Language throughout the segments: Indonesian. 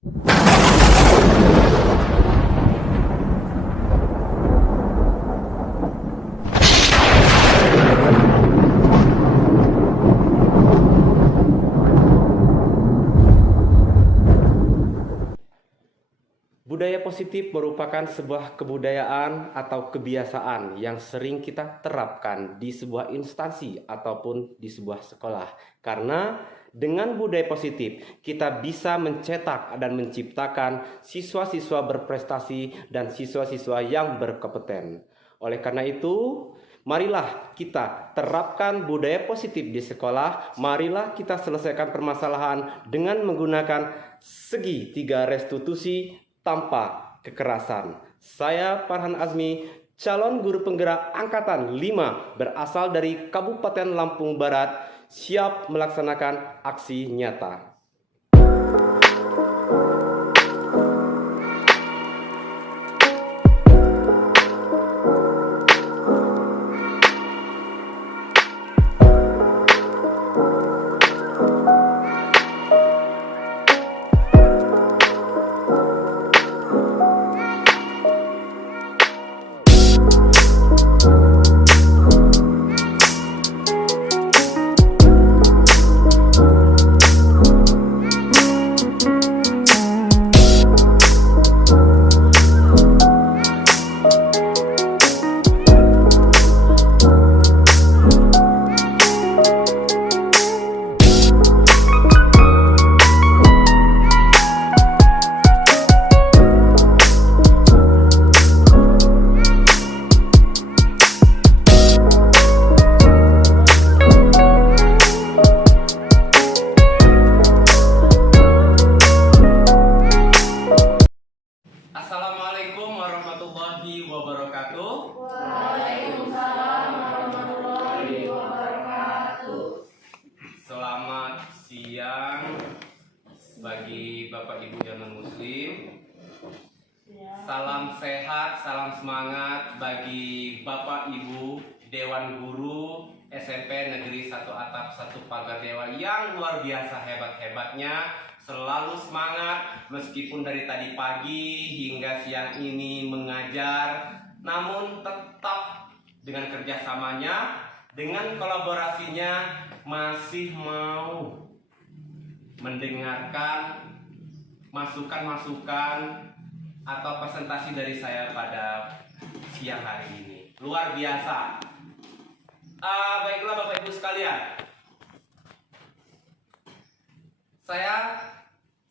Budaya positif merupakan sebuah kebudayaan atau kebiasaan yang sering kita terapkan di sebuah instansi ataupun di sebuah sekolah. Karena dengan budaya positif, kita bisa mencetak dan menciptakan siswa-siswa berprestasi dan siswa-siswa yang berkompeten. Oleh karena itu, marilah kita terapkan budaya positif di sekolah. Marilah kita selesaikan permasalahan dengan menggunakan segitiga restitusi tanpa kekerasan. Saya Farhan Azmi, calon guru penggerak angkatan 5 berasal dari Kabupaten Lampung Barat, siap melaksanakan aksi nyata. Assalamualaikum warahmatullahi wabarakatuh. Waalaikumsalam warahmatullahi wabarakatuh. Selamat siang bagi Bapak Ibu dan non-muslim. Salam sehat, salam semangat bagi Bapak Ibu Dewan Guru SMP Negeri 1 Atap 1 Pagar Dewa yang luar biasa hebat-hebatnya. Selalu semangat meskipun dari tadi pagi hingga siang ini mengajar, namun tetap dengan kerjasamanya, dengan kolaborasinya masih mau mendengarkan masukan-masukan atau presentasi dari saya pada siang hari ini. Luar biasa. Baiklah Bapak Ibu sekalian, saya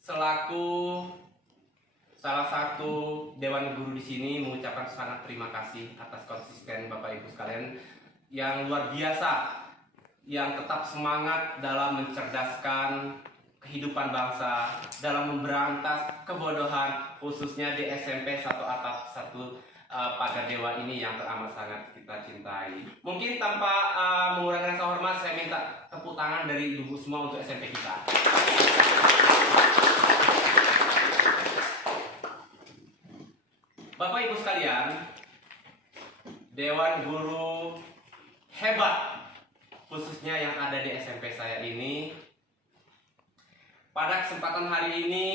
selaku salah satu dewan guru di sini mengucapkan sangat terima kasih atas konsisten Bapak Ibu sekalian yang luar biasa, yang tetap semangat dalam mencerdaskan kehidupan bangsa, dalam memberantas kebodohan, khususnya di SMP 1 Atap 1 Pagar Dewa ini yang teramat sangat kita cintai. Mungkin tanpa mengurangi rasa hormat, saya minta tepuk tangan dari ibu semua untuk SMP kita. Bapak Ibu sekalian, Dewan Guru hebat, khususnya yang ada di SMP saya ini. Pada kesempatan hari ini,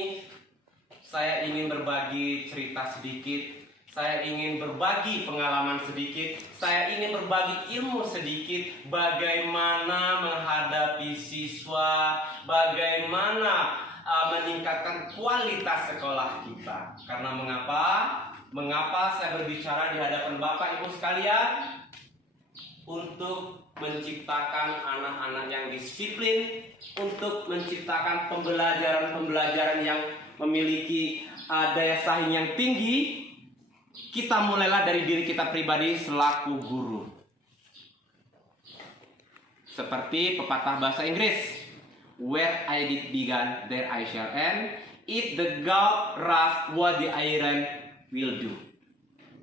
saya ingin berbagi cerita sedikit. Saya ingin berbagi pengalaman sedikit. Saya ingin berbagi ilmu sedikit. Bagaimana menghadapi siswa, bagaimana meningkatkan kualitas sekolah kita. Karena mengapa saya berbicara di hadapan Bapak Ibu sekalian? Untuk menciptakan anak-anak yang disiplin, untuk menciptakan pembelajaran yang memiliki daya saing yang tinggi. Kita mulailah dari diri kita pribadi selaku guru. Seperti pepatah bahasa Inggris, where I did begin, there I shall end. If the gold rust, what the iron will do.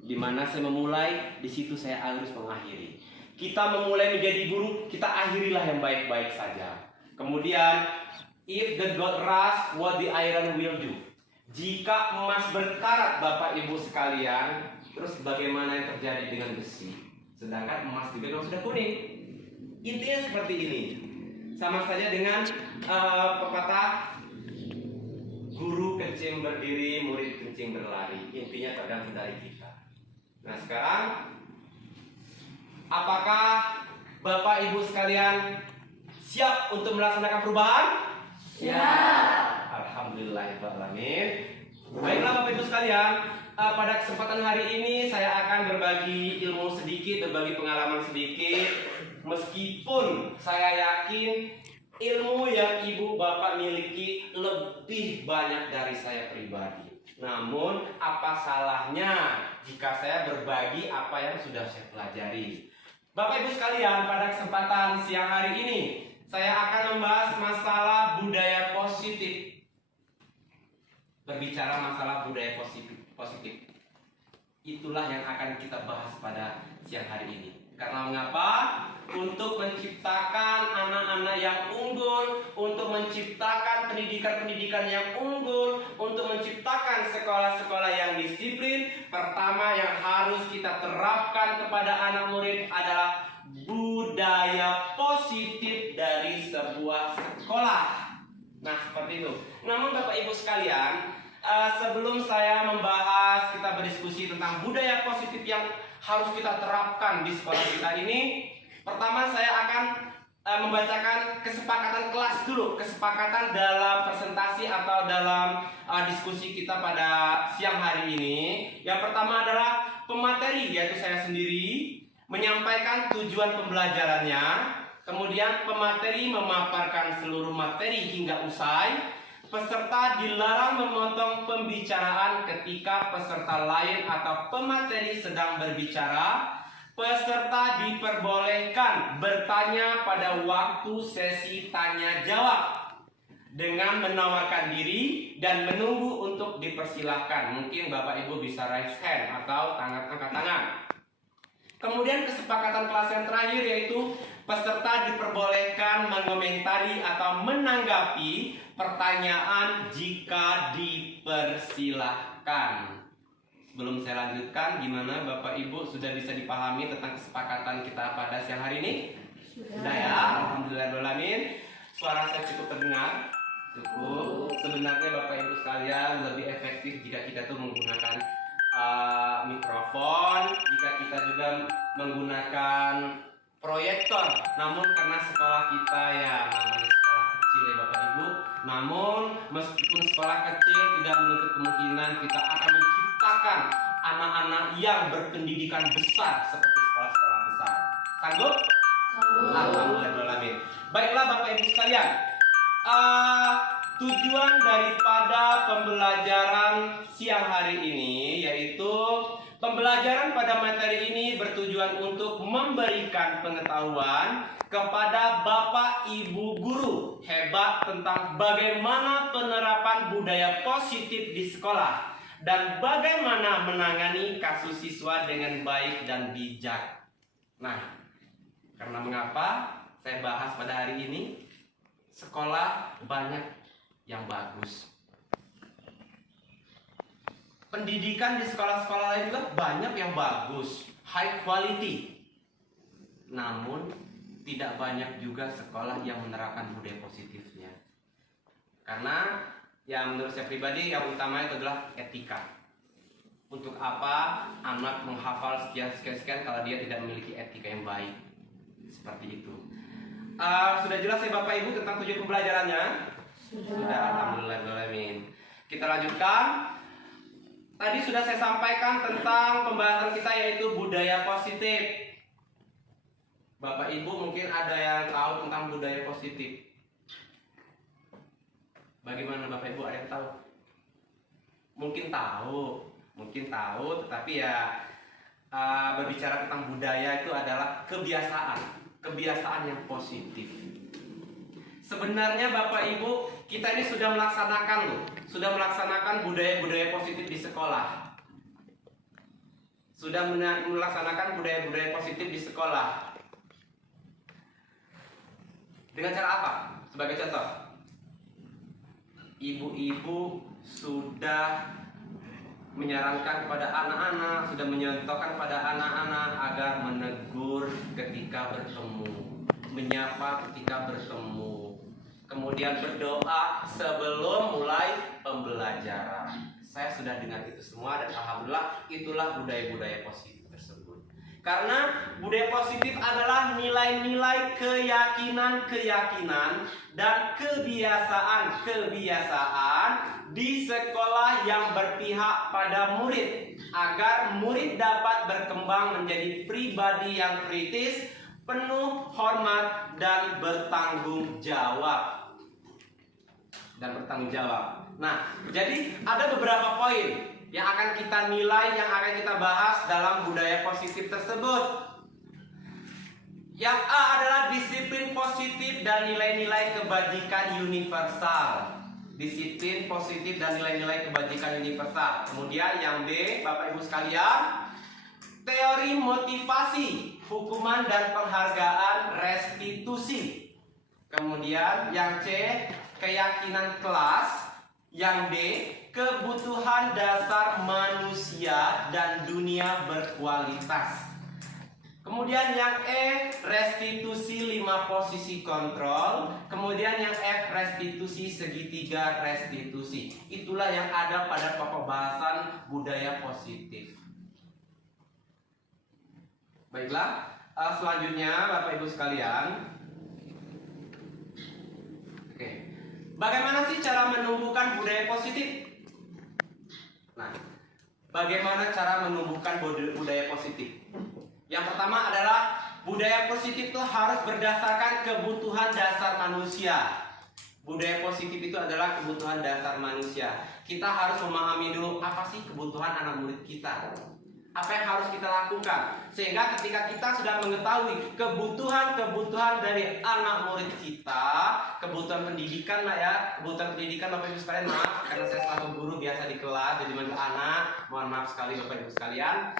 Di mana saya memulai, di situ saya harus mengakhiri. Kita memulai menjadi guru, kita akhirilah yang baik-baik saja. Kemudian, if the gold rust, what the iron will do. Jika emas berkarat Bapak Ibu sekalian, terus bagaimana yang terjadi dengan besi? Sedangkan emas juga memang sudah kuning. Intinya seperti ini. Sama saja dengan pepatah guru kencing berdiri, murid kencing berlari. Intinya tergantung dari kita. Nah sekarang, apakah Bapak Ibu sekalian siap untuk melaksanakan perubahan? Siap. Alhamdulillahirrahmanirrahim. Baiklah Bapak Ibu sekalian, pada kesempatan hari ini saya akan berbagi ilmu sedikit, berbagi pengalaman sedikit. Meskipun saya yakin ilmu yang Ibu Bapak miliki lebih banyak dari saya pribadi. Namun apa salahnya jika saya berbagi apa yang sudah saya pelajari? Bapak Ibu sekalian, pada kesempatan siang hari ini saya akan membahas masalah budaya positif. Berbicara masalah budaya positif. Itulah yang akan kita bahas pada siang hari ini. Karena mengapa? Untuk menciptakan anak-anak yang unggul, untuk menciptakan pendidikan-pendidikan yang unggul, untuk menciptakan sekolah-sekolah yang disiplin, pertama yang harus kita terapkan kepada anak murid adalah budaya positif dari sebuah sekolah. Nah, seperti itu. Namun Bapak Ibu sekalian, sebelum saya membahas, kita berdiskusi tentang budaya positif yang harus kita terapkan di sekolah kita ini, pertama saya akan membacakan kesepakatan kelas dulu, kesepakatan dalam presentasi atau dalam diskusi kita pada siang hari ini. Yang pertama adalah pemateri, yaitu saya sendiri, menyampaikan tujuan pembelajarannya. Kemudian pemateri memaparkan seluruh materi hingga usai. Peserta dilarang memotong pembicaraan ketika peserta lain atau pemateri sedang berbicara. Peserta diperbolehkan bertanya pada waktu sesi tanya jawab dengan menawarkan diri dan menunggu untuk dipersilahkan. Mungkin Bapak Ibu bisa raise hand atau angkat tangan. Kemudian kesepakatan kelas yang terakhir yaitu peserta diperbolehkan mengomentari atau menanggapi pertanyaan jika dipersilahkan. Sebelum saya lanjutkan, gimana Bapak Ibu sudah bisa dipahami tentang kesepakatan kita pada siang hari ini? Sudah ya, alhamdulillahirrahmanirrahim. Suara saya cukup terdengar? Cukup. Sebenarnya Bapak Ibu sekalian lebih efektif jika kita tuh menggunakan mikrofon, jika kita juga menggunakan proyektor. Namun karena sekolah kita ya namanya sekolah kecil ya Bapak Ibu. Namun meskipun sekolah kecil tidak menutup kemungkinan kita akan menciptakan anak-anak yang berpendidikan besar seperti sekolah-sekolah besar. Sanggup? Sanggup. Alhamdulillah. Baiklah Bapak Ibu sekalian. Tujuan daripada pembelajaran siang hari ini yaitu pembelajaran pada materi ini bertujuan untuk memberikan pengetahuan kepada Bapak Ibu guru hebat tentang bagaimana penerapan budaya positif di sekolah dan bagaimana menangani kasus siswa dengan baik dan bijak. Nah, karena mengapa saya bahas pada hari ini? Sekolah banyak yang bagus. Pendidikan di sekolah-sekolah lain juga banyak yang bagus, high quality. Namun tidak banyak juga sekolah yang menerapkan budaya positifnya. Karena yang menurut saya pribadi yang utama itu adalah etika. Untuk apa anak menghafal sekian kalau dia tidak memiliki etika yang baik? Seperti itu. Sudah jelas ya Bapak Ibu tentang tujuan pembelajarannya? Sudah, alhamdulillah. Kita lanjutkan. Tadi sudah saya sampaikan tentang pembahasan kita yaitu budaya positif. Bapak Ibu mungkin ada yang tahu tentang budaya positif. Bagaimana Bapak Ibu, ada yang tahu? Mungkin tahu, tetapi ya berbicara tentang budaya itu adalah kebiasaan yang positif. Sebenarnya Bapak Ibu, kita ini sudah melaksanakan budaya-budaya positif di sekolah. Sudah melaksanakan budaya-budaya positif di sekolah. Dengan cara apa? Sebagai contoh, ibu-ibu sudah menyarankan kepada anak-anak, sudah menyontohkan pada anak-anak agar menegur ketika bertemu, menyapa ketika bertemu. kemudian berdoa sebelum mulai pembelajaran. Saya sudah dengar itu semua dan alhamdulillah itulah budaya-budaya positif tersebut. Karena budaya positif adalah nilai-nilai keyakinan-keyakinan dan kebiasaan-kebiasaan di sekolah yang berpihak pada murid agar murid dapat berkembang menjadi pribadi yang kritis, penuh hormat dan bertanggung jawab. Nah, jadi ada beberapa poin yang akan kita nilai, yang akan kita bahas dalam budaya positif tersebut. Yang A adalah disiplin positif dan nilai-nilai kebajikan universal. Disiplin positif dan nilai-nilai kebajikan universal. Kemudian yang B, Bapak Ibu sekalian, teori motivasi, hukuman dan penghargaan restitusi. Kemudian yang C, keyakinan kelas. Yang D, kebutuhan dasar manusia dan dunia berkualitas. Kemudian yang E, restitusi 5 posisi kontrol. Kemudian yang F, restitusi segitiga restitusi. Itulah yang ada pada pokok bahasan budaya positif. Baiklah, selanjutnya Bapak Ibu sekalian. Bagaimana sih cara menumbuhkan budaya positif? Nah, bagaimana cara menumbuhkan budaya positif? Yang pertama adalah budaya positif itu harus berdasarkan kebutuhan dasar manusia. Budaya positif itu adalah kebutuhan dasar manusia. Kita harus memahami dulu apa sih kebutuhan anak murid kita. Apa yang harus kita lakukan, sehingga ketika kita sudah mengetahui kebutuhan-kebutuhan dari anak murid kita, kebutuhan pendidikan lah ya, kebutuhan pendidikan Bapak Ibu sekalian, maaf karena saya selaku guru biasa di kelas jadi manggil anak, mohon maaf sekali Bapak Ibu sekalian.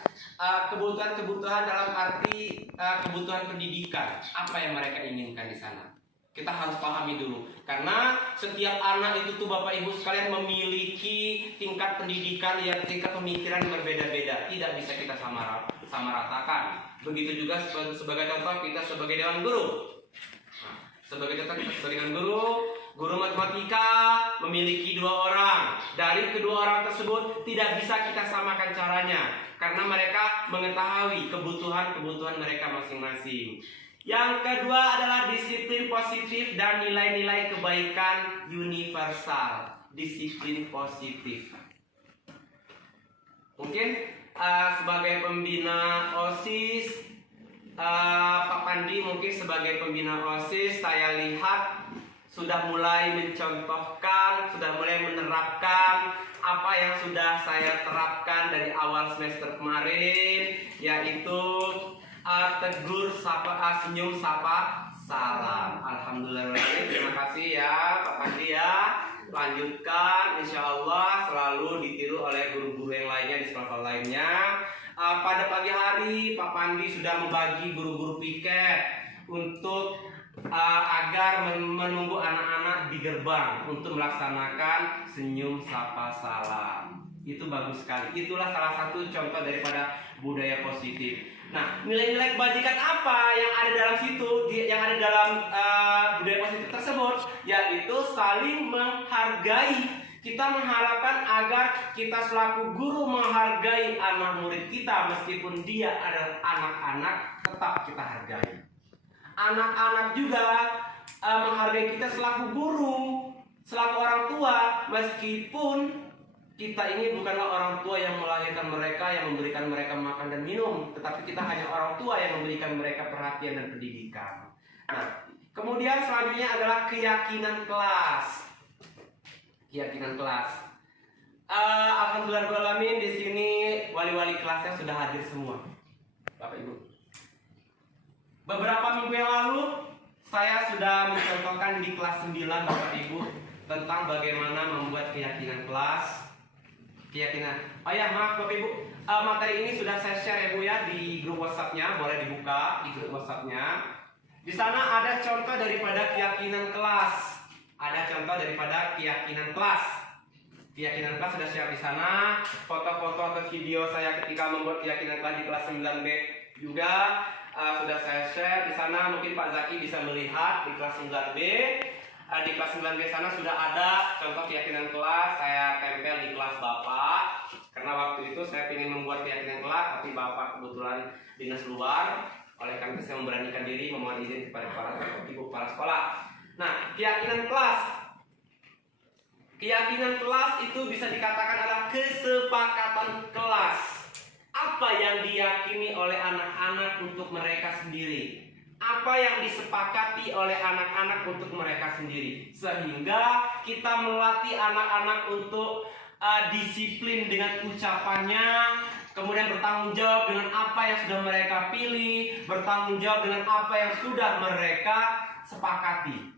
Kebutuhan-kebutuhan dalam arti kebutuhan pendidikan, apa yang mereka inginkan di sana. Kita harus pahami dulu, karena setiap anak itu tuh Bapak Ibu sekalian memiliki tingkat pendidikan yang tingkat pemikiran yang berbeda-beda, tidak bisa kita samaratakan. Begitu juga sebagai contoh kita sebagai dewan guru. Nah, sebagai contoh kita sebagai dewan guru matematika memiliki 2 orang. Dari kedua orang tersebut tidak bisa kita samakan caranya, karena mereka mengetahui kebutuhan mereka masing-masing. Yang kedua adalah disiplin positif dan nilai-nilai kebaikan universal. Disiplin positif. Mungkin sebagai pembina OSIS, Pak Pandi mungkin sebagai pembina OSIS, saya lihat sudah mulai mencontohkan, sudah mulai menerapkan apa yang sudah saya terapkan dari awal semester kemarin, yaitu tegur sapa, senyum sapa salam. Alhamdulillah, terima kasih ya Pak Pandi ya. Lanjutkan, insya Allah selalu ditiru oleh guru-guru yang lainnya di sekolah lainnya. Pada pagi hari Pak Pandi sudah membagi guru-guru piket untuk agar menunggu anak-anak di gerbang untuk melaksanakan senyum sapa salam. Itu bagus sekali. Itulah salah satu contoh daripada budaya positif. Nah, nilai-nilai kebajikan apa yang ada dalam situ, yang ada dalam budaya positif tersebut, yaitu saling menghargai. Kita mengharapkan agar kita selaku guru menghargai anak murid kita, meskipun dia adalah anak-anak, tetap kita hargai. Anak-anak juga menghargai kita selaku guru, selaku orang tua, meskipun kita ini bukanlah orang tua yang melahirkan mereka, yang memberikan mereka makan dan minum, tetapi kita hanya orang tua yang memberikan mereka perhatian dan pendidikan. Nah, kemudian selanjutnya adalah keyakinan kelas. Keyakinan kelas. Alhamdulillah di sini wali-wali kelasnya sudah hadir semua, Bapak Ibu. Beberapa minggu yang lalu saya sudah mencontohkan di kelas 9 Bapak Ibu tentang bagaimana membuat keyakinan kelas. Keyakinan. Oh ya, maaf Bapak Ibu, materi ini sudah saya share ya Bu ya di grup WhatsApp-nya, boleh dibuka di grup WhatsApp-nya. Di sana ada contoh daripada keyakinan kelas. Ada contoh daripada keyakinan kelas. Keyakinan kelas sudah share di sana. Foto-foto atau video saya ketika membuat keyakinan kelas di kelas 9B juga sudah saya share di sana. Mungkin Pak Zaki bisa melihat di kelas 9B. di kelas 9B sana sudah ada contoh keyakinan kelas. Saya tempel di kelas Bapak. Karena waktu itu saya ingin membuat keyakinan kelas, tapi Bapak kebetulan dinas luar. Oleh karena itu saya memberanikan diri memohon izin kepada Ibu Kepala Sekolah. Nah, keyakinan kelas. Keyakinan kelas itu bisa dikatakan adalah kesepakatan kelas. Apa yang diyakini oleh anak-anak untuk mereka sendiri. Apa yang disepakati oleh anak-anak untuk mereka sendiri. Sehingga kita melatih anak-anak untuk disiplin dengan ucapannya, kemudian bertanggung jawab dengan apa yang sudah mereka pilih, bertanggung jawab dengan apa yang sudah mereka sepakati.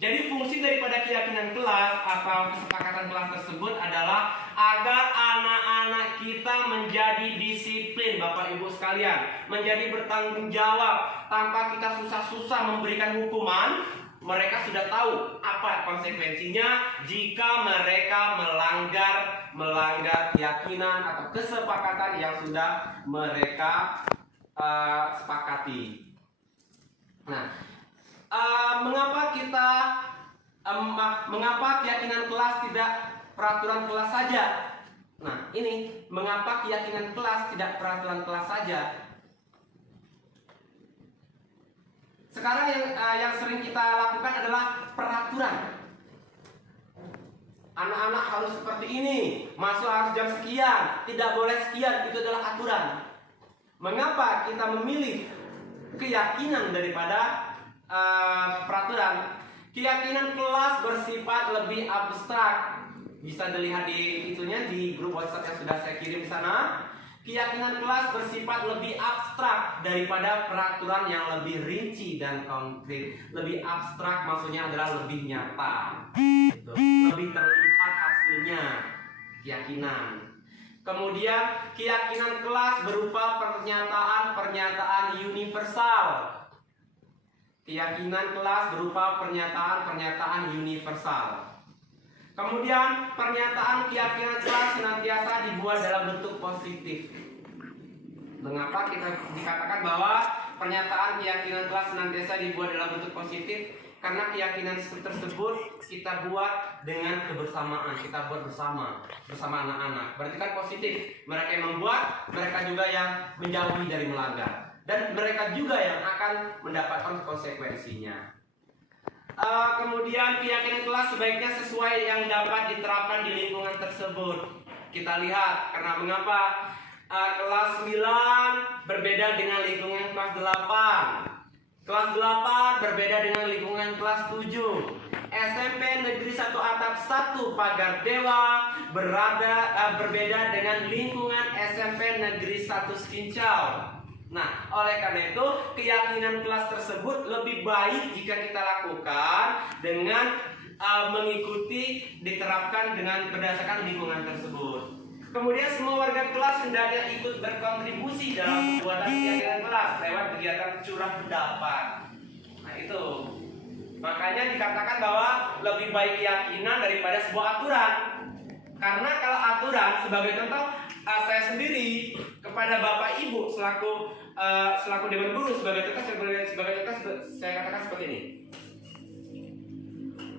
Jadi fungsi daripada keyakinan kelas atau kesepakatan kelas tersebut adalah agar anak-anak kita menjadi disiplin, Bapak Ibu sekalian, menjadi bertanggung jawab tanpa kita susah-susah memberikan hukuman. Mereka sudah tahu apa konsekuensinya jika mereka melanggar keyakinan atau kesepakatan yang sudah mereka sepakati. Nah, mengapa keyakinan kelas tidak peraturan kelas saja? Nah, ini mengapa keyakinan kelas tidak peraturan kelas saja? Sekarang yang sering kita lakukan adalah peraturan. Anak-anak harus seperti ini, masuk harus jam sekian, tidak boleh sekian, itu adalah aturan. Mengapa kita memilih keyakinan daripada peraturan? Keyakinan kelas bersifat lebih abstrak. Bisa dilihat di grup WhatsApp yang sudah saya kirim di sana. Keyakinan kelas bersifat lebih abstrak daripada peraturan yang lebih rinci dan konkret. Lebih abstrak maksudnya adalah lebih nyata. Gitu. Lebih terlihat hasilnya keyakinan. Kemudian keyakinan kelas berupa pernyataan-pernyataan universal. Keyakinan kelas berupa pernyataan-pernyataan universal. Kemudian pernyataan keyakinan kelas senantiasa dibuat dalam bentuk positif. Mengapa kita dikatakan bahwa pernyataan keyakinan kelas senantiasa dibuat dalam bentuk positif? Karena keyakinan tersebut kita buat dengan kebersamaan, kita buat bersama anak-anak. Berarti kan positif. Mereka yang membuat, mereka juga yang menjauhi dari melanggar. Dan mereka juga yang akan mendapatkan konsekuensinya. Kemudian keyakinan kelas sebaiknya sesuai yang dapat diterapkan di lingkungan tersebut. Kita lihat karena mengapa kelas 9 berbeda dengan lingkungan kelas 8. Kelas 8 berbeda dengan lingkungan kelas 7. SMP Negeri 1 Atap 1 Pagar Dewa berbeda dengan lingkungan SMP Negeri 1 Skincau. Nah, oleh karena itu keyakinan kelas tersebut lebih baik jika kita lakukan dengan mengikuti diterapkan dengan berdasarkan lingkungan tersebut. Kemudian semua warga kelas hendaknya ikut berkontribusi dalam pembuatan keyakinan kelas lewat kegiatan curah pendapat. Nah itu, makanya dikatakan bahwa lebih baik keyakinan daripada sebuah aturan. Karena kalau aturan, sebagai contoh, saya sendiri kepada Bapak Ibu selaku Dewan Guru sebagai contoh saya katakan seperti ini.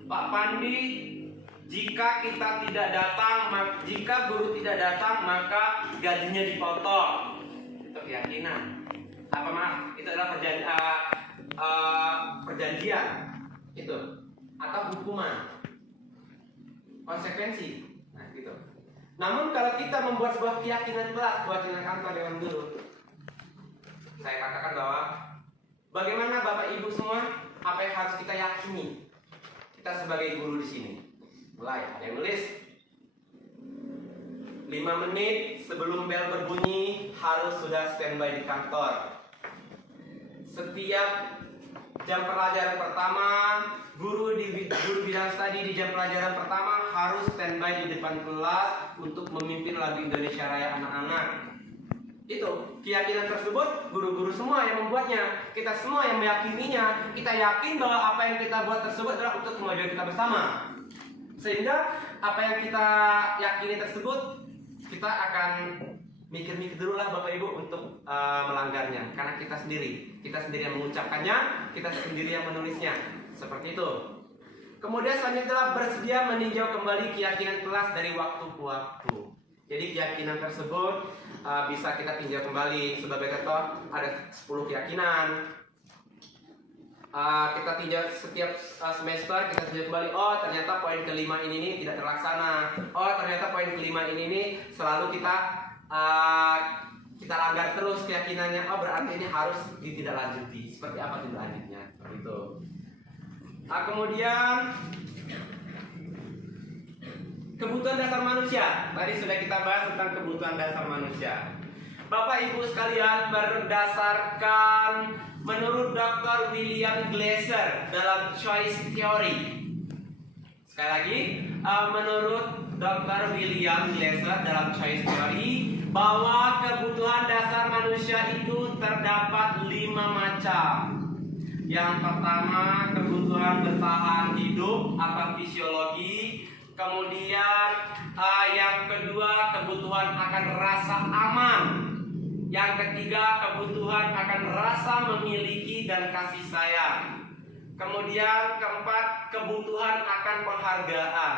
Pak Pandi, jika guru tidak datang maka gajinya dipotong. Itu keyakinan. Itu adalah perjanjian. Itu atau hukuman. Konsekuensi. Nah, gitu. Namun kalau kita membuat sebuah keyakinan kelas, keyakinan kantor Dewan Guru, saya katakan bahwa bagaimana Bapak Ibu semua, apa yang harus kita yakini? Kita sebagai guru di sini. Mulai, ada yang nulis 5 menit sebelum bel berbunyi harus sudah standby di kantor. Setiap jam pelajaran pertama, guru bidang studi di jam pelajaran pertama harus standby di depan kelas untuk memimpin lagu Indonesia Raya anak-anak. Itu keyakinan tersebut guru-guru semua yang membuatnya, kita semua yang meyakininya. Kita yakin bahwa apa yang kita buat tersebut adalah untuk kemajuan kita bersama. Sehingga apa yang kita yakini tersebut kita akan mikir-mikir dulu lah Bapak Ibu untuk melanggarnya. Karena kita sendiri yang mengucapkannya, kita sendiri yang menulisnya. Seperti itu. Kemudian selanjutnya adalah bersedia meninjau kembali keyakinan kelas dari waktu ke waktu. Jadi keyakinan tersebut bisa kita tinjau kembali. Sebagai contoh, ada 10 keyakinan. Kita tinjau setiap semester, kita tinjau kembali. Oh, ternyata poin kelima ini nih tidak terlaksana. Oh, ternyata poin kelima ini nih selalu kita langgar terus keyakinannya. Oh, berarti ini harus ditindaklanjuti. Seperti apa tindak lanjutnya? Seperti itu. Kemudian kebutuhan dasar manusia. Tadi sudah kita bahas tentang kebutuhan dasar manusia. Bapak Ibu sekalian, berdasarkan menurut Dr. William Glasser dalam Choice Theory. Sekali lagi, menurut Dr. William Glasser dalam Choice Theory, bahwa kebutuhan dasar manusia itu terdapat 5 macam. Yang pertama, kebutuhan bertahan hidup atau fisiologi. Kemudian yang kedua, kebutuhan akan rasa aman. Yang ketiga, kebutuhan akan rasa memiliki dan kasih sayang. Kemudian keempat, kebutuhan akan penghargaan.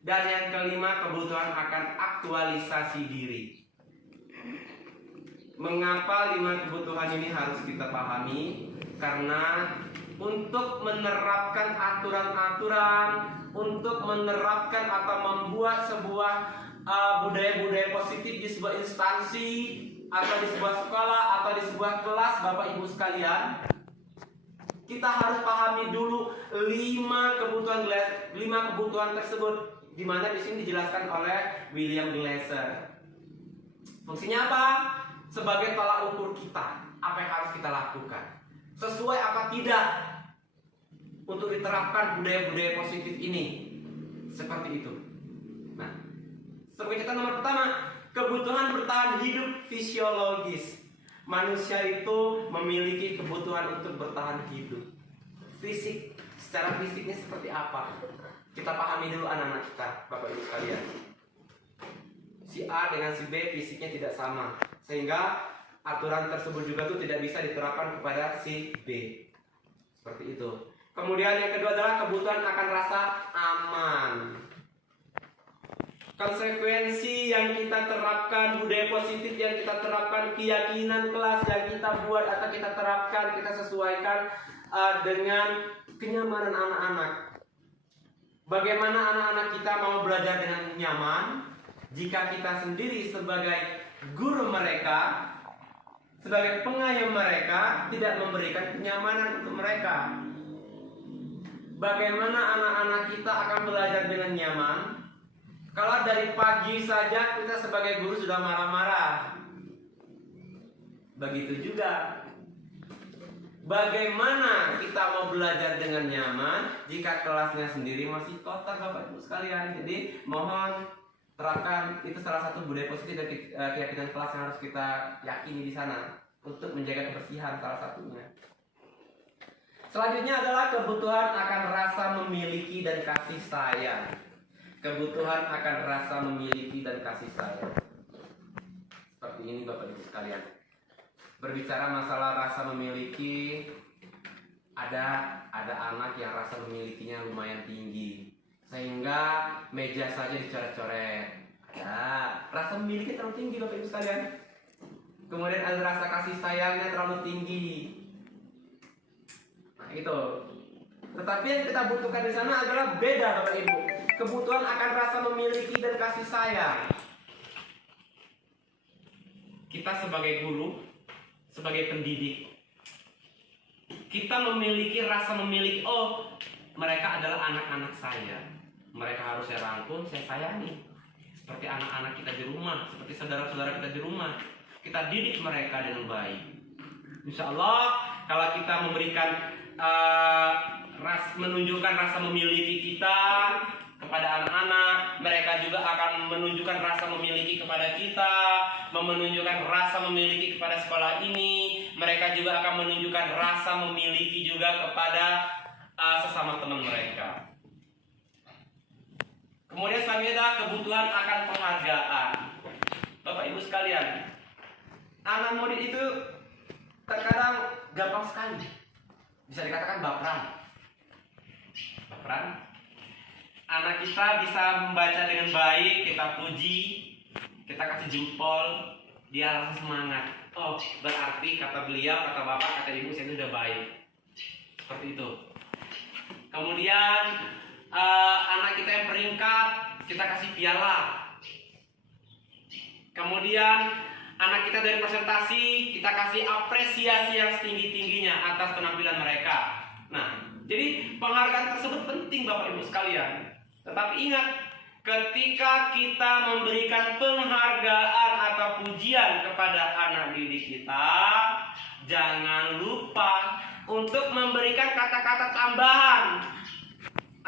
Dan yang kelima, kebutuhan akan aktualisasi diri. Mengapa 5 kebutuhan ini harus kita pahami? Karena untuk menerapkan aturan-aturan, untuk menerapkan atau membuat sebuah budaya-budaya positif di sebuah instansi, atau di sebuah sekolah, atau di sebuah kelas, Bapak Ibu sekalian, kita harus pahami dulu 5 kebutuhan tersebut, di mana di sini dijelaskan oleh William Glasser. Fungsinya apa? Sebagai tolak ukur kita, apa yang harus kita lakukan, sesuai apa tidak untuk diterapkan budaya-budaya positif ini. Seperti itu. Nah, sebagai catatan nomor pertama, kebutuhan bertahan hidup fisiologis. Manusia itu memiliki kebutuhan untuk bertahan hidup. Fisik, secara fisiknya seperti apa? Kita pahami dulu anak-anak kita, Bapak Ibu sekalian. Si A dengan si B fisiknya tidak sama, sehingga aturan tersebut juga tuh tidak bisa diterapkan kepada si B. Seperti itu. Kemudian yang kedua adalah kebutuhan akan rasa aman. Konsekuensi yang kita terapkan, budaya positif yang kita terapkan, keyakinan kelas yang kita buat atau kita terapkan, kita sesuaikan dengan kenyamanan anak-anak. Bagaimana anak-anak kita mau belajar dengan nyaman jika kita sendiri sebagai guru mereka, sebagai pengayom mereka, tidak memberikan kenyamanan untuk mereka. Bagaimana anak-anak kita akan belajar dengan nyaman kalau dari pagi saja kita sebagai guru sudah marah-marah? Begitu juga, bagaimana kita mau belajar dengan nyaman jika kelasnya sendiri masih kotor, Bapak Ibu sekalian? Jadi mohon terapkan, itu salah satu budaya positif dan keyakinan kelas yang harus kita yakini di sana untuk menjaga kebersihan, salah satunya. Selanjutnya adalah kebutuhan akan rasa memiliki dan kasih sayang. Kebutuhan akan rasa memiliki dan kasih sayang. Seperti ini Bapak Ibu sekalian. Berbicara masalah rasa memiliki, ada anak yang rasa memilikinya lumayan tinggi, sehingga meja saja dicoret-coret. Ya, rasa memiliki terlalu tinggi Bapak Ibu sekalian. Kemudian ada rasa kasih sayangnya terlalu tinggi. Nah, itu. Tetapi yang kita butuhkan di sana adalah beda Bapak Ibu. Kebutuhan akan rasa memiliki dan kasih sayang. Kita sebagai guru, sebagai pendidik, kita memiliki rasa memiliki. Oh, mereka adalah anak-anak saya. Mereka harus saya rangkul, saya sayangi. Seperti anak-anak kita di rumah, seperti saudara-saudara kita di rumah. Kita didik mereka dengan baik. Insya Allah, kalau kita memberikan menunjukkan rasa memiliki kita kepada anak-anak, mereka juga akan menunjukkan rasa memiliki kepada kita, menunjukkan rasa memiliki kepada sekolah ini. Mereka juga akan menunjukkan rasa memiliki juga kepada sesama teman mereka. Kemudian selanjutnya adalah kebutuhan akan penghargaan. Bapak Ibu sekalian, anak murid itu terkadang gampang sekali, bisa dikatakan baperan. Baperan? Anak kita bisa membaca dengan baik, kita puji, kita kasih jempol, dia langsung semangat. Oh, berarti kata beliau, kata bapak, kata ibu, saya itu udah baik. Seperti itu. Kemudian anak kita yang peringkat, kita kasih piala. Kemudian anak kita dari presentasi, kita kasih apresiasi yang setinggi-tingginya atas penampilan mereka. Nah, jadi penghargaan tersebut penting Bapak Ibu sekalian. Tetapi ingat, ketika kita memberikan penghargaan atau pujian kepada anak didik kita, jangan lupa untuk memberikan kata-kata tambahan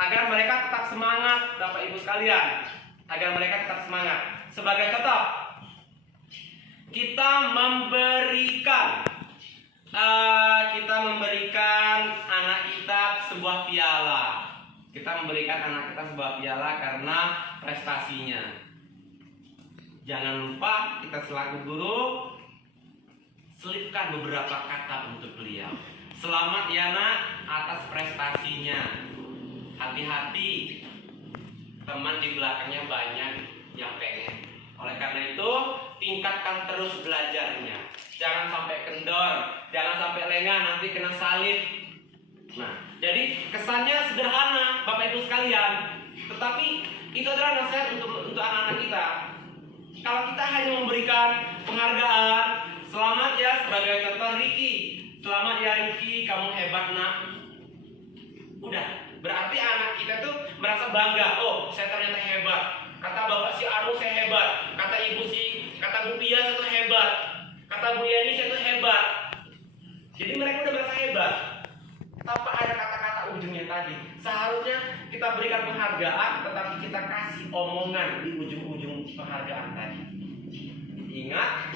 agar mereka tetap semangat, Bapak Ibu sekalian. Agar mereka tetap semangat. Sebagai contoh, kita memberikan anak kita sebuah piala. Kita memberikan anak kita sebuah piala karena prestasinya. Jangan lupa kita selaku guru selipkan beberapa kata untuk beliau. Selamat ya nak atas prestasinya. Hati-hati, teman di belakangnya banyak yang pengen. Oleh karena itu, tingkatkan terus belajarnya. Jangan sampai kendor, jangan sampai lengah, nanti kena salib. Nah, jadi kesannya sederhana, Bapak Ibu sekalian. Tetapi itu adalah nasihat untuk anak-anak kita. Kalau kita hanya memberikan penghargaan, selamat ya sebagai contoh Riki. Selamat ya Riki, kamu hebat nak. Udah, berarti anak kita tuh merasa bangga. Oh, saya ternyata hebat. Kata bapak si Aru saya hebat. Kata Bu Pia saya tuh hebat. Kata Bu Yani saya tuh hebat. Jadi mereka udah merasa hebat. Tanpa ada kata-kata ujungnya tadi. Seharusnya kita berikan penghargaan, tetapi kita kasih omongan di ujung-ujung penghargaan tadi. Ingat,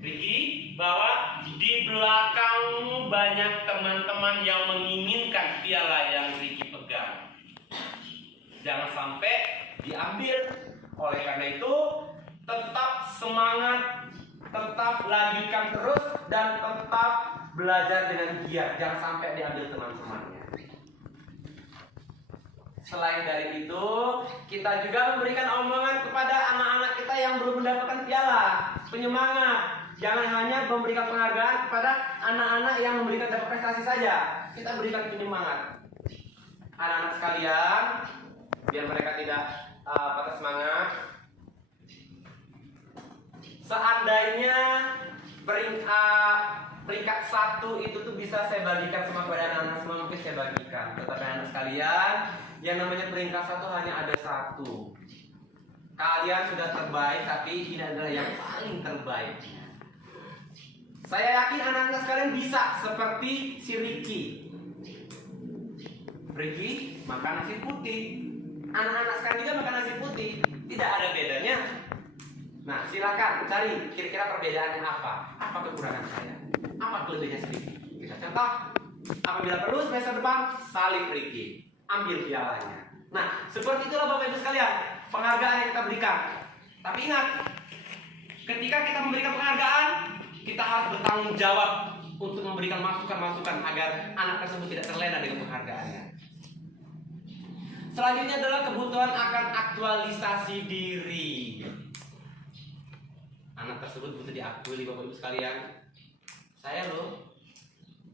Riki, bahwa di belakangmu banyak teman-teman yang menginginkan piala yang Riki pegang. Jangan sampai diambil. Oleh karena itu, tetap semangat, tetap lanjutkan terus, dan tetap belajar dengan giat. Jangan sampai diambil teman-temannya. Selain dari itu, kita juga memberikan omongan kepada anak-anak kita yang belum mendapatkan piala. Penyemangat. Jangan hanya memberikan penghargaan kepada anak-anak yang memberikan dapat prestasi saja. Kita berikan penyemangat. Anak-anak sekalian, biar mereka tidak patah semangat. Seandainya peringkat 1 itu tuh bisa saya bagikan sama kepada anak-anak semua, mungkin saya bagikan. Tetapi anak sekalian, yang namanya peringkat 1 hanya ada 1. Kalian sudah terbaik, tapi ini adalah yang paling terbaik. Saya yakin anak-anak sekalian bisa seperti si Riki. Riki makan nasi putih. Anak-anak sekalian juga makan nasi putih. Tidak ada bedanya. Nah, silakan cari kira-kira perbedaannya apa. Apa kekurangan saya? Apa kelebihannya si Riki? Kita contoh. Apabila perlu semester depan, salib Riki. Ambil pialanya. Nah, seperti itulah Bapak Ibu sekalian, penghargaan yang kita berikan. Tapi ingat, ketika kita memberikan penghargaan, kita harus bertanggung jawab untuk memberikan masukan-masukan agar anak tersebut tidak terlena dengan penghargaannya. Selanjutnya adalah kebutuhan akan aktualisasi diri. Anak tersebut butuh diakui Bapak Ibu sekalian. Saya loh,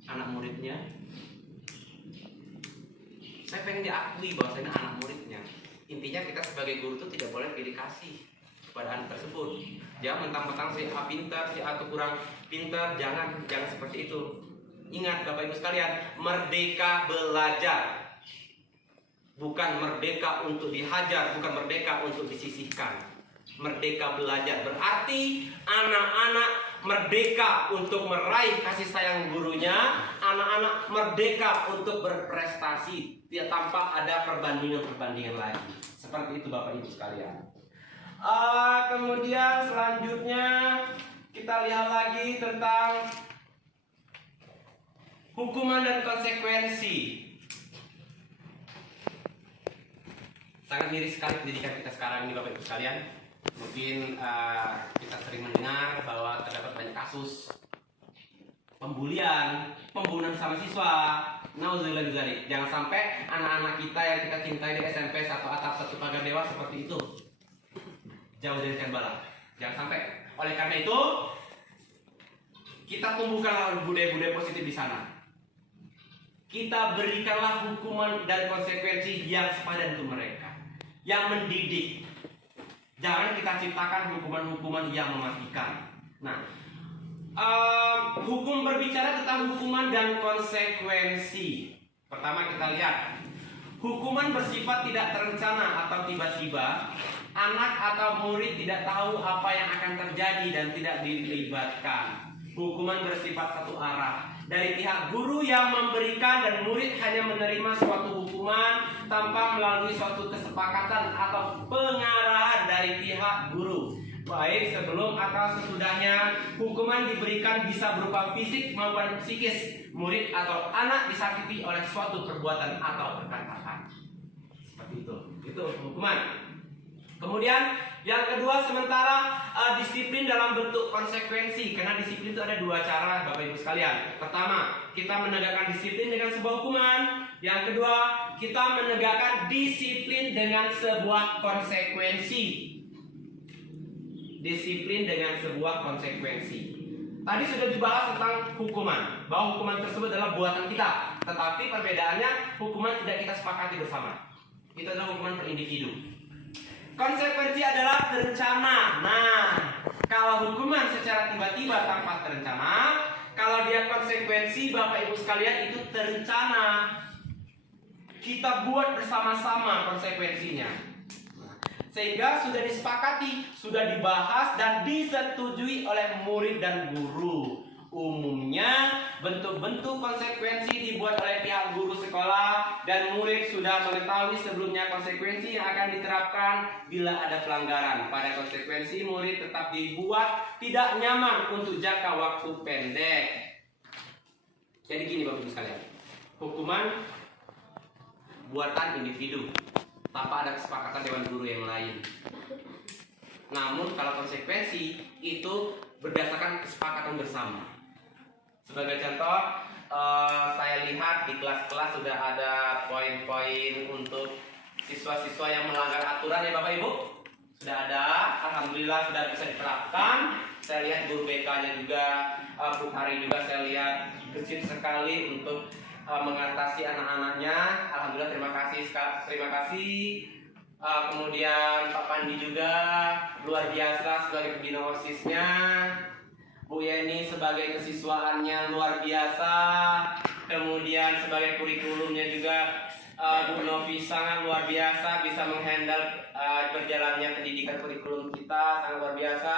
anak muridnya. Saya pengen diakui bahwa saya anak muridnya. Intinya kita sebagai guru itu tidak boleh pilih kasih kepada anak tersebut. Jangan mentang-mentang si A pintar, si A kurang pintar. Jangan seperti itu. Ingat Bapak Ibu sekalian, merdeka belajar. Bukan merdeka untuk dihajar, bukan merdeka untuk disisihkan. Merdeka belajar berarti anak-anak merdeka untuk meraih kasih sayang gurunya. Anak-anak merdeka untuk berprestasi, tidak tanpa ada perbandingan lagi. Seperti itu Bapak Ibu sekalian. Kemudian selanjutnya kita lihat lagi tentang hukuman dan konsekuensi. Sangat miris sekali pendidikan kita sekarang ini Bapak Ibu sekalian. Mungkin kita sering mendengar bahwa terdapat banyak kasus pembulian, pembunuhan sama siswa. Nauzubillah min dzalik. Jangan sampai anak-anak kita yang kita cintai di SMP satu atap satu pagar dewa seperti itu. Jauh dari bala. Jangan sampai. Oleh karena itu, kita tumbuhkanlah budaya-budaya positif di sana. Kita berikanlah hukuman dan konsekuensi yang sepadan untuk mereka, yang mendidik. Jangan kita ciptakan hukuman-hukuman yang mematikan. Nah, hukum berbicara tentang hukuman dan konsekuensi. Pertama kita lihat, hukuman bersifat tidak terencana atau tiba-tiba. Anak atau murid tidak tahu apa yang akan terjadi dan tidak dilibatkan. Hukuman bersifat satu arah dari pihak guru yang memberikan, dan murid hanya menerima suatu hukuman tanpa melalui suatu kesepakatan atau pengarahan dari pihak guru, baik sebelum atau sesudahnya. Hukuman diberikan bisa berupa fisik maupun psikis. Murid atau anak disakiti oleh suatu perbuatan atau perkataan. Seperti itu hukuman. Kemudian yang kedua, sementara disiplin dalam bentuk konsekuensi. Karena disiplin itu ada dua cara, Bapak Ibu sekalian. Pertama, kita menegakkan disiplin dengan sebuah hukuman. Yang kedua, kita menegakkan disiplin dengan sebuah konsekuensi. Disiplin dengan sebuah konsekuensi. Tadi sudah dibahas tentang hukuman, bahwa hukuman tersebut adalah buatan kita. Tetapi perbedaannya, hukuman tidak kita sepakati bersama. Itu adalah hukuman per individu. Konsekuensi adalah terencana. Nah, kalau hukuman secara tiba-tiba tanpa terencana, kalau dia konsekuensi, Bapak Ibu sekalian, itu terencana. Kita buat bersama-sama konsekuensinya. Sehingga sudah disepakati, sudah dibahas dan disetujui oleh murid dan guru. Umumnya bentuk-bentuk konsekuensi dibuat oleh pihak guru sekolah, dan murid sudah mengetahui sebelumnya konsekuensi yang akan diterapkan bila ada pelanggaran. Pada konsekuensi, murid tetap dibuat tidak nyaman untuk jangka waktu pendek. Jadi gini Bapak Ibu sekalian, hukuman buatan individu tanpa ada kesepakatan dewan guru yang lain. Namun kalau konsekuensi itu berdasarkan kesepakatan bersama. Sebagai contoh, saya lihat di kelas-kelas sudah ada poin-poin untuk siswa-siswa yang melanggar aturan ya Bapak Ibu. Sudah ada, alhamdulillah sudah bisa diterapkan. Saya lihat guru BK-nya juga, Bu Hari juga saya lihat gesit sekali untuk mengatasi anak-anaknya. Alhamdulillah, terima kasih. Kemudian Pak Pandi juga luar biasa sebagai pembina OSIS-nya. Bu Yeni sebagai kesiswaannya luar biasa. Kemudian sebagai kurikulumnya juga Bu Novi sangat luar biasa, bisa menghandle berjalannya pendidikan kurikulum kita, sangat luar biasa.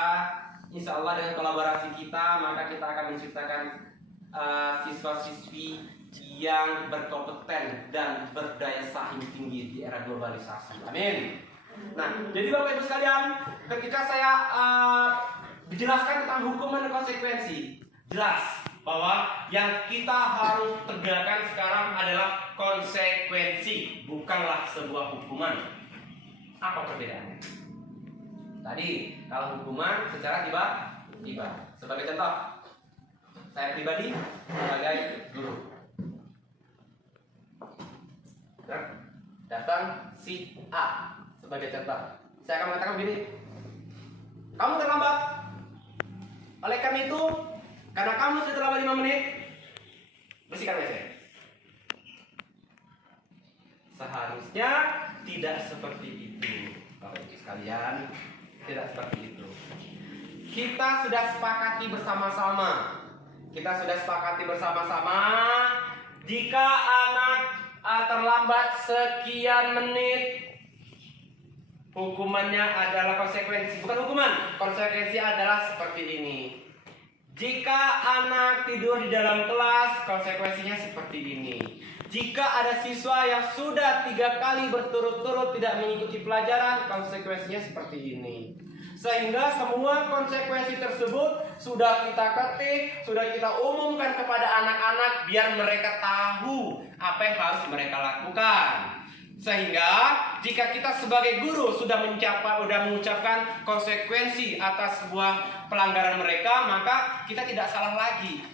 Insya Allah dengan kolaborasi kita, maka kita akan menciptakan siswa-siswi yang berkompeten dan berdaya saing tinggi di era globalisasi. Amin. Nah, jadi Bapak Ibu sekalian, ketika saya dijelaskan tentang hukuman dan konsekuensi, jelas bahwa yang kita harus tegakkan sekarang adalah konsekuensi, bukanlah sebuah hukuman. Apa perbedaannya? Tadi kalau hukuman secara tiba-tiba. Sebagai contoh, saya pribadi sebagai guru, datang si A sebagai contoh, saya akan mengatakan begini: kamu terlambat. Oleh karena itu, karena kamu sudah terlambat 5 menit, bersihkan WC. Seharusnya tidak seperti itu, Bapak Ibu sekalian, tidak seperti itu. Kita sudah sepakati bersama-sama. Jika anak terlambat sekian menit, hukumannya adalah konsekuensi, bukan hukuman. Konsekuensi adalah seperti ini. Jika anak tidur di dalam kelas, konsekuensinya seperti ini. Jika ada siswa yang sudah 3 kali berturut-turut tidak mengikuti pelajaran, konsekuensinya seperti ini. Sehingga semua konsekuensi tersebut sudah kita ketik, sudah kita umumkan kepada anak-anak biar mereka tahu apa yang harus mereka lakukan. Sehingga jika kita sebagai guru sudah mengucapkan konsekuensi atas sebuah pelanggaran mereka, maka kita tidak salah lagi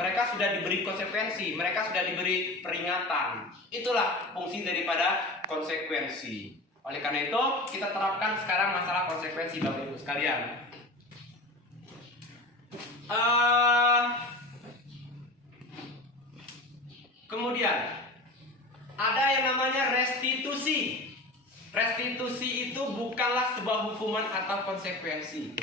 mereka sudah diberi konsekuensi, mereka sudah diberi peringatan. Itulah fungsi daripada konsekuensi. Oleh karena itu, kita terapkan sekarang masalah konsekuensi, Bapak Ibu sekalian. Kemudian ada yang namanya restitusi. Restitusi itu bukanlah sebuah hukuman atau konsekuensi.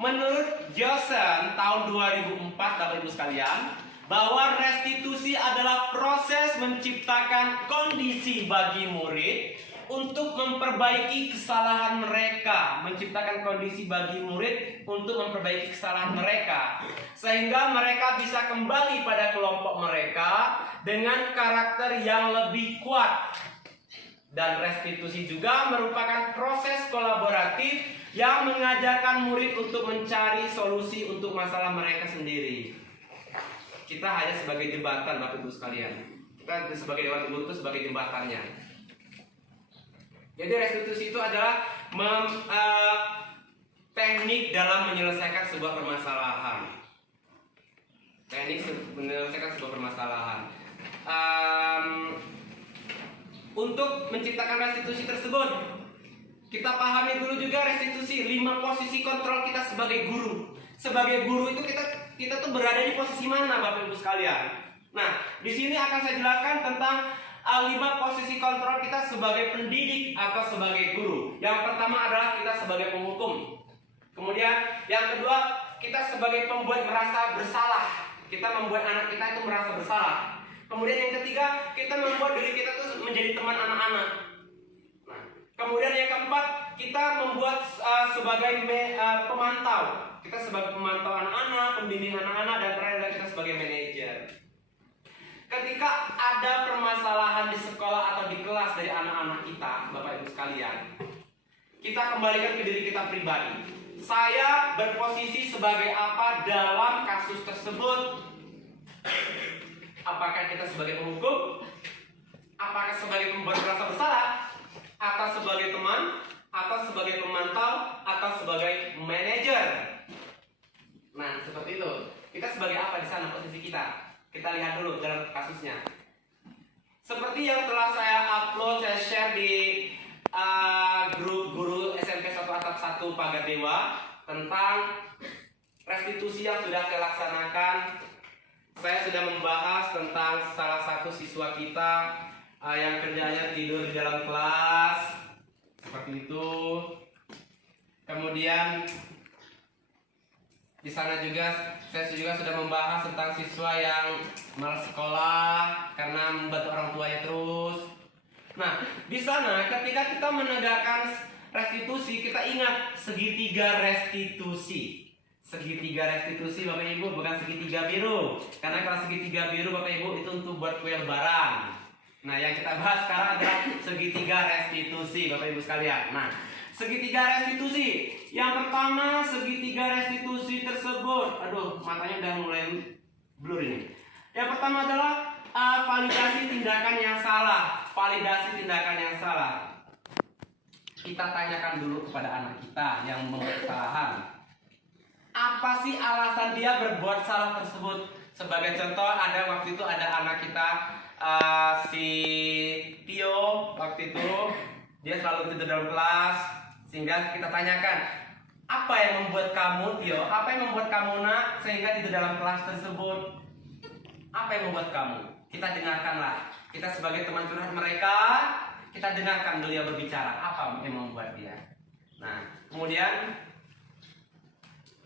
Menurut Johnson tahun 2004, Bapak Ibu sekalian, bahwa restitusi adalah proses menciptakan kondisi bagi murid untuk memperbaiki kesalahan mereka, menciptakan kondisi bagi murid untuk memperbaiki kesalahan mereka, sehingga mereka bisa kembali pada kelompok mereka dengan karakter yang lebih kuat. Dan restitusi juga merupakan proses kolaboratif yang mengajarkan murid untuk mencari solusi untuk masalah mereka sendiri. Kita hanya sebagai jembatan, Bapak Ibu sekalian. Kita sebagai dewan guru itu sebagai jembatannya. Jadi restitusi itu adalah teknik dalam menyelesaikan sebuah permasalahan. Teknik menyelesaikan sebuah permasalahan. Untuk menciptakan restitusi tersebut, kita pahami dulu juga restitusi 5 posisi kontrol kita sebagai guru. Sebagai guru itu kita tuh berada di posisi mana, Bapak Ibu sekalian? Nah, di sini akan saya jelaskan tentang 5 posisi kontrol kita sebagai pendidik atau sebagai guru. Yang pertama adalah kita sebagai penghukum. Kemudian yang kedua, kita sebagai pembuat merasa bersalah. Kita membuat anak kita itu merasa bersalah. Kemudian yang ketiga, kita membuat diri kita itu menjadi teman anak-anak. Nah, kemudian yang keempat, kita membuat sebagai pemantau. Kita sebagai pemantau anak-anak, pembimbing anak-anak, dan terakhir kita sebagai manajer. Ketika ada permasalahan di sekolah atau di kelas dari anak-anak kita, Bapak Ibu sekalian, kita kembalikan ke diri kita pribadi. Saya berposisi sebagai apa dalam kasus tersebut? Apakah kita sebagai penghukum? Apakah sebagai pembuat merasa bersalah? Atau sebagai teman? Atau sebagai pemantau? Atau sebagai manajer? Nah, seperti itu. Kita sebagai apa di sana posisi kita? Kita lihat dulu dalam kasusnya. Seperti yang telah saya upload, saya share di grup guru SMP 1 Atap 1 Pagar Dewa tentang restitusi yang sudah saya laksanakan. Saya sudah membahas tentang salah satu siswa kita yang kerjanya tidur di dalam kelas, seperti itu. Kemudian di sana juga saya sudah membahas tentang siswa yang malas sekolah karena membantu orang tuanya terus. Nah, di sana ketika kita menegakkan restitusi, kita ingat segitiga restitusi. Segitiga restitusi, Bapak Ibu, bukan segitiga biru. Karena kalau segitiga biru, Bapak Ibu, itu untuk buat kue lebaran. Nah, yang kita bahas sekarang adalah segitiga restitusi, Bapak Ibu sekalian. Nah, segitiga restitusi. Yang pertama, segitiga restitusi tersebut. Aduh, matanya udah mulai blur ini. Yang pertama adalah validasi tindakan yang salah. Validasi tindakan yang salah. Kita tanyakan dulu kepada anak kita yang membuat kesalahan. Apa sih alasan dia berbuat salah tersebut? Sebagai contoh, waktu itu ada anak kita si Tio. Waktu itu dia selalu tidur dalam kelas. Sehingga kita tanyakan, apa yang membuat kamu, Tio? Apa yang membuat kamu, Nak, sehingga tidur dalam kelas tersebut? Apa yang membuat kamu? Kita dengarkanlah. Kita sebagai teman curhat mereka, kita dengarkan beliau berbicara. Apa yang membuat dia? Nah, kemudian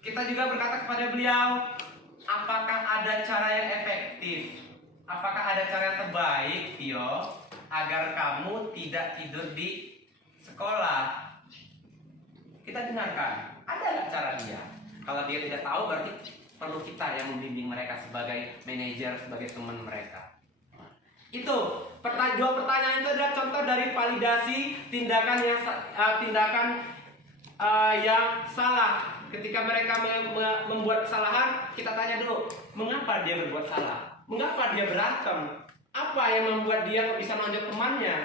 kita juga berkata kepada beliau, apakah ada cara yang efektif? Apakah ada cara yang terbaik, Tio, agar kamu tidak tidur di sekolah? Kita dengarkan, ada nggak cara dia? Kalau dia tidak tahu, berarti perlu kita yang membimbing mereka sebagai manajer, sebagai teman mereka. Itu dua pertanyaan itu adalah contoh dari validasi tindakan yang salah. Ketika mereka membuat kesalahan, kita tanya dulu, mengapa dia berbuat salah? Mengapa dia berantem? Apa yang membuat dia bisa nonjok temannya?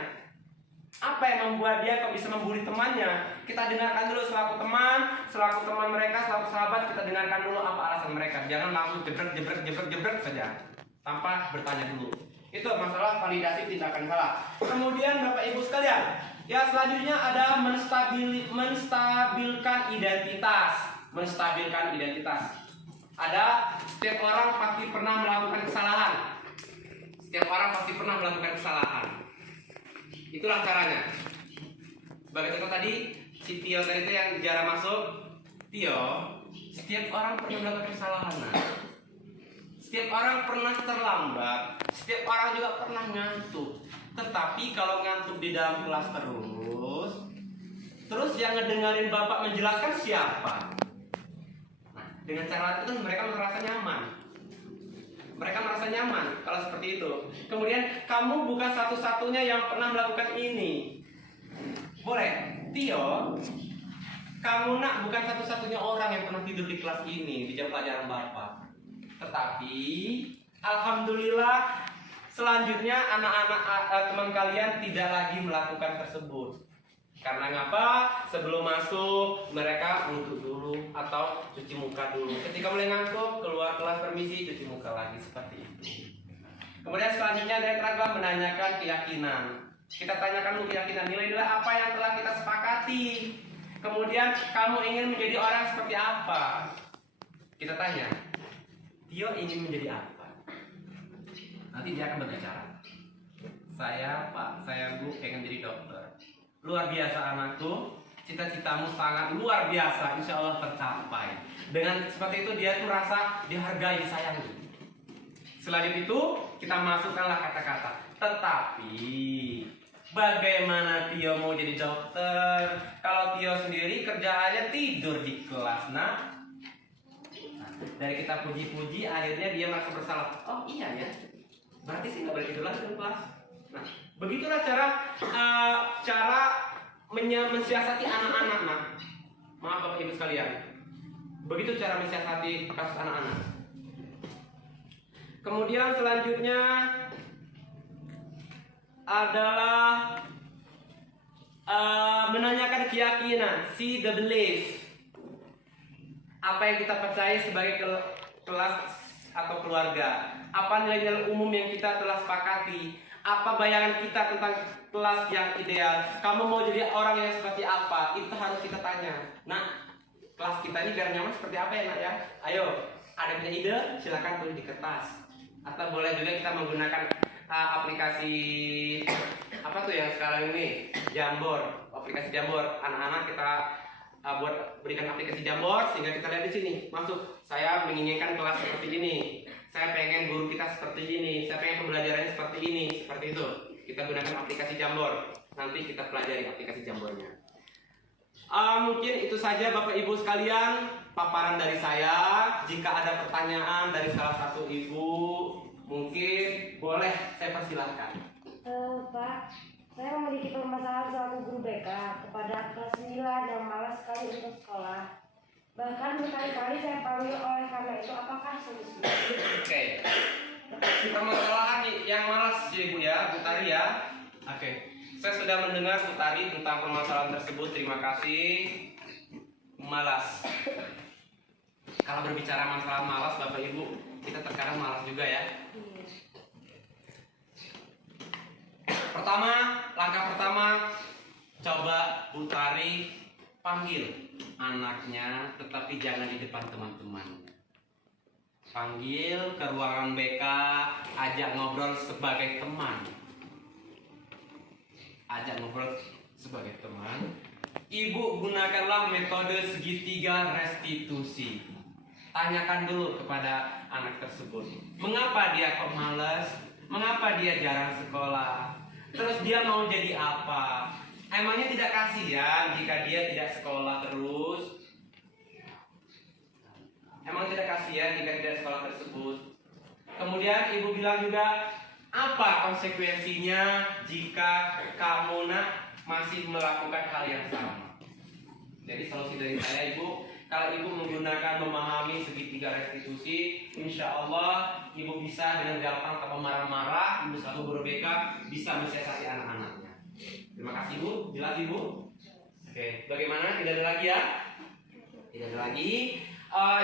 Apa yang membuat dia kok bisa membuli temannya? Kita dengarkan dulu selaku teman mereka, selaku sahabat, kita dengarkan dulu apa alasan mereka. Jangan langsung jebrek saja, tanpa bertanya dulu. Itu masalah validasi tindakan salah. Kemudian Bapak Ibu sekalian, ya selanjutnya ada menstabilkan identitas. Menstabilkan identitas. Ada setiap orang pasti pernah melakukan kesalahan. Setiap orang pasti pernah melakukan kesalahan. Itulah caranya. Sebagai contoh tadi, si Tio tadi itu yang jarang masuk. Tio, setiap orang pernah melakukan kesalahan. Nah. Setiap orang pernah terlambat. Setiap orang juga pernah ngantuk. Tetapi kalau ngantuk di dalam kelas terus yang ngedengerin Bapak menjelaskan siapa? Nah, dengan cara itu kan mereka merasa nyaman. Mereka merasa nyaman kalau seperti itu. Kemudian kamu bukan satu-satunya yang pernah melakukan ini. Boleh, Tio, kamu nak bukan satu-satunya orang yang pernah tidur di kelas ini di jam pelajaran Bapak. Tetapi alhamdulillah selanjutnya anak-anak teman kalian tidak lagi melakukan tersebut. Karena ngapa? Sebelum masuk mereka wudhu dulu atau cuci muka dulu. Ketika mulai ngantuk, keluar kelas permisi, cuci muka lagi, seperti itu. Kemudian selanjutnya dari adalah menanyakan keyakinan. Kita tanyakan dulu keyakinan, nilai-nilai apa yang telah kita sepakati. Kemudian kamu ingin menjadi orang seperti apa? Kita tanya, Tio ingin menjadi apa? Nanti dia akan berbicara. Saya Pak, saya Bu pengen jadi dokter. Luar biasa anakku, cita-citamu sangat luar biasa, insya Allah tercapai. Dengan seperti itu dia tuh rasa dihargai, disayangi. Selanjutnya itu kita masukkanlah kata-kata. Tetapi bagaimana Tio mau jadi dokter kalau Tio sendiri kerjaannya tidur di kelas? Nah, dari kita puji-puji akhirnya dia merasa bersalah. Oh iya ya, berarti sih nggak boleh tidur lagi di kelas. Nah, begitulah cara mensiasati anak-anak. Nah, maaf Bapak Ibu sekalian, begitu cara mensiasati kasus anak-anak. Kemudian selanjutnya adalah menanyakan keyakinan, see the belief. Apa yang kita percaya sebagai kelas atau keluarga? Apa nilai-nilai umum yang kita telah sepakati? Apa bayangan kita tentang kelas yang ideal? Kamu mau jadi orang yang seperti apa? Itu harus kita tanya. Nah, kelas kita ini biar nyaman seperti apa ya nak ya? Ayo, ada punya ide? Silakan tulis di kertas. Atau boleh juga kita menggunakan aplikasi apa tuh yang sekarang ini? Jamboard. Aplikasi Jamboard. Anak-anak kita buat berikan aplikasi Jamboard sehingga kita lihat di sini. Masuk. Saya menginginkan kelas seperti ini. Saya pengen guru kita seperti ini, saya pengen pembelajarannya seperti ini, seperti itu. Kita gunakan aplikasi Jamboard. Nanti kita pelajari aplikasi Jamboardnya. Mungkin itu saja Bapak Ibu sekalian paparan dari saya. Jika ada pertanyaan dari salah satu ibu, mungkin boleh saya persilahkan. Pak, saya memiliki permasalahan selaku guru BK kepada kelas 9 yang malas sekali untuk sekolah. Bahkan berkali-kali saya panggil, oleh karena itu apakah solusinya? Oke. Permasalahan yang malas ya Bu ya, Bu Tari ya. Oke. Saya sudah mendengar Bu Tari tentang permasalahan tersebut. Terima kasih. Malas. Kalau berbicara masalah malas Bapak Ibu, kita terkadang malas juga ya. Langkah pertama, coba Bu Tari panggil anaknya, tetapi jangan di depan teman-teman. Panggil ke ruangan BK, ajak ngobrol sebagai teman. Ajak ngobrol sebagai teman. Ibu gunakanlah metode segitiga restitusi. Tanyakan dulu kepada anak tersebut, mengapa dia kok malas? Mengapa dia jarang sekolah? Terus dia mau jadi apa? Emangnya tidak kasihan jika dia tidak sekolah terus? Emang tidak kasihan jika tidak sekolah tersebut? Kemudian ibu bilang juga, apa konsekuensinya jika kamu nak masih melakukan hal yang sama? Jadi solusi dari saya ibu, kalau ibu menggunakan memahami segitiga restitusi, insya Allah ibu bisa dengan gampang tanpa marah-marah, ibu selaku guru BK bisa mensiasati anak-anaknya. Terima kasih Bu. Jelas Ibu? Oke, bagaimana? Tidak ada lagi ya? Tidak ada lagi.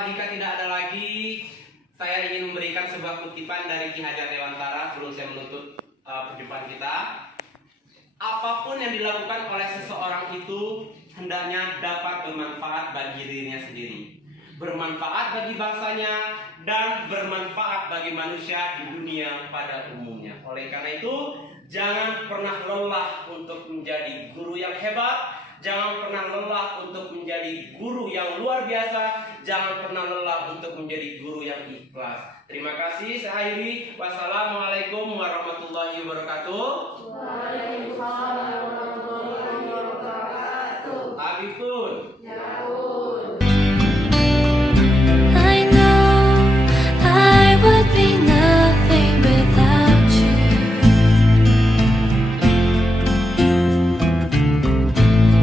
Jika tidak ada lagi, saya ingin memberikan sebuah kutipan dari Ki Hajar Dewantara sebelum saya menutup perjumpaan kita. Apapun yang dilakukan oleh seseorang itu hendaknya dapat bermanfaat bagi dirinya sendiri, bermanfaat bagi bangsanya, dan bermanfaat bagi manusia di dunia pada umumnya. Oleh karena itu, jangan pernah lelah untuk menjadi guru yang hebat. Jangan pernah lelah untuk menjadi guru yang luar biasa. Jangan pernah lelah untuk menjadi guru yang ikhlas. Terima kasih. Saya akhiri. Wassalamualaikum warahmatullahi wabarakatuh. Waalaikumsalam warahmatullahi wabarakatuh. Abi pun. I know I would be nothing without you.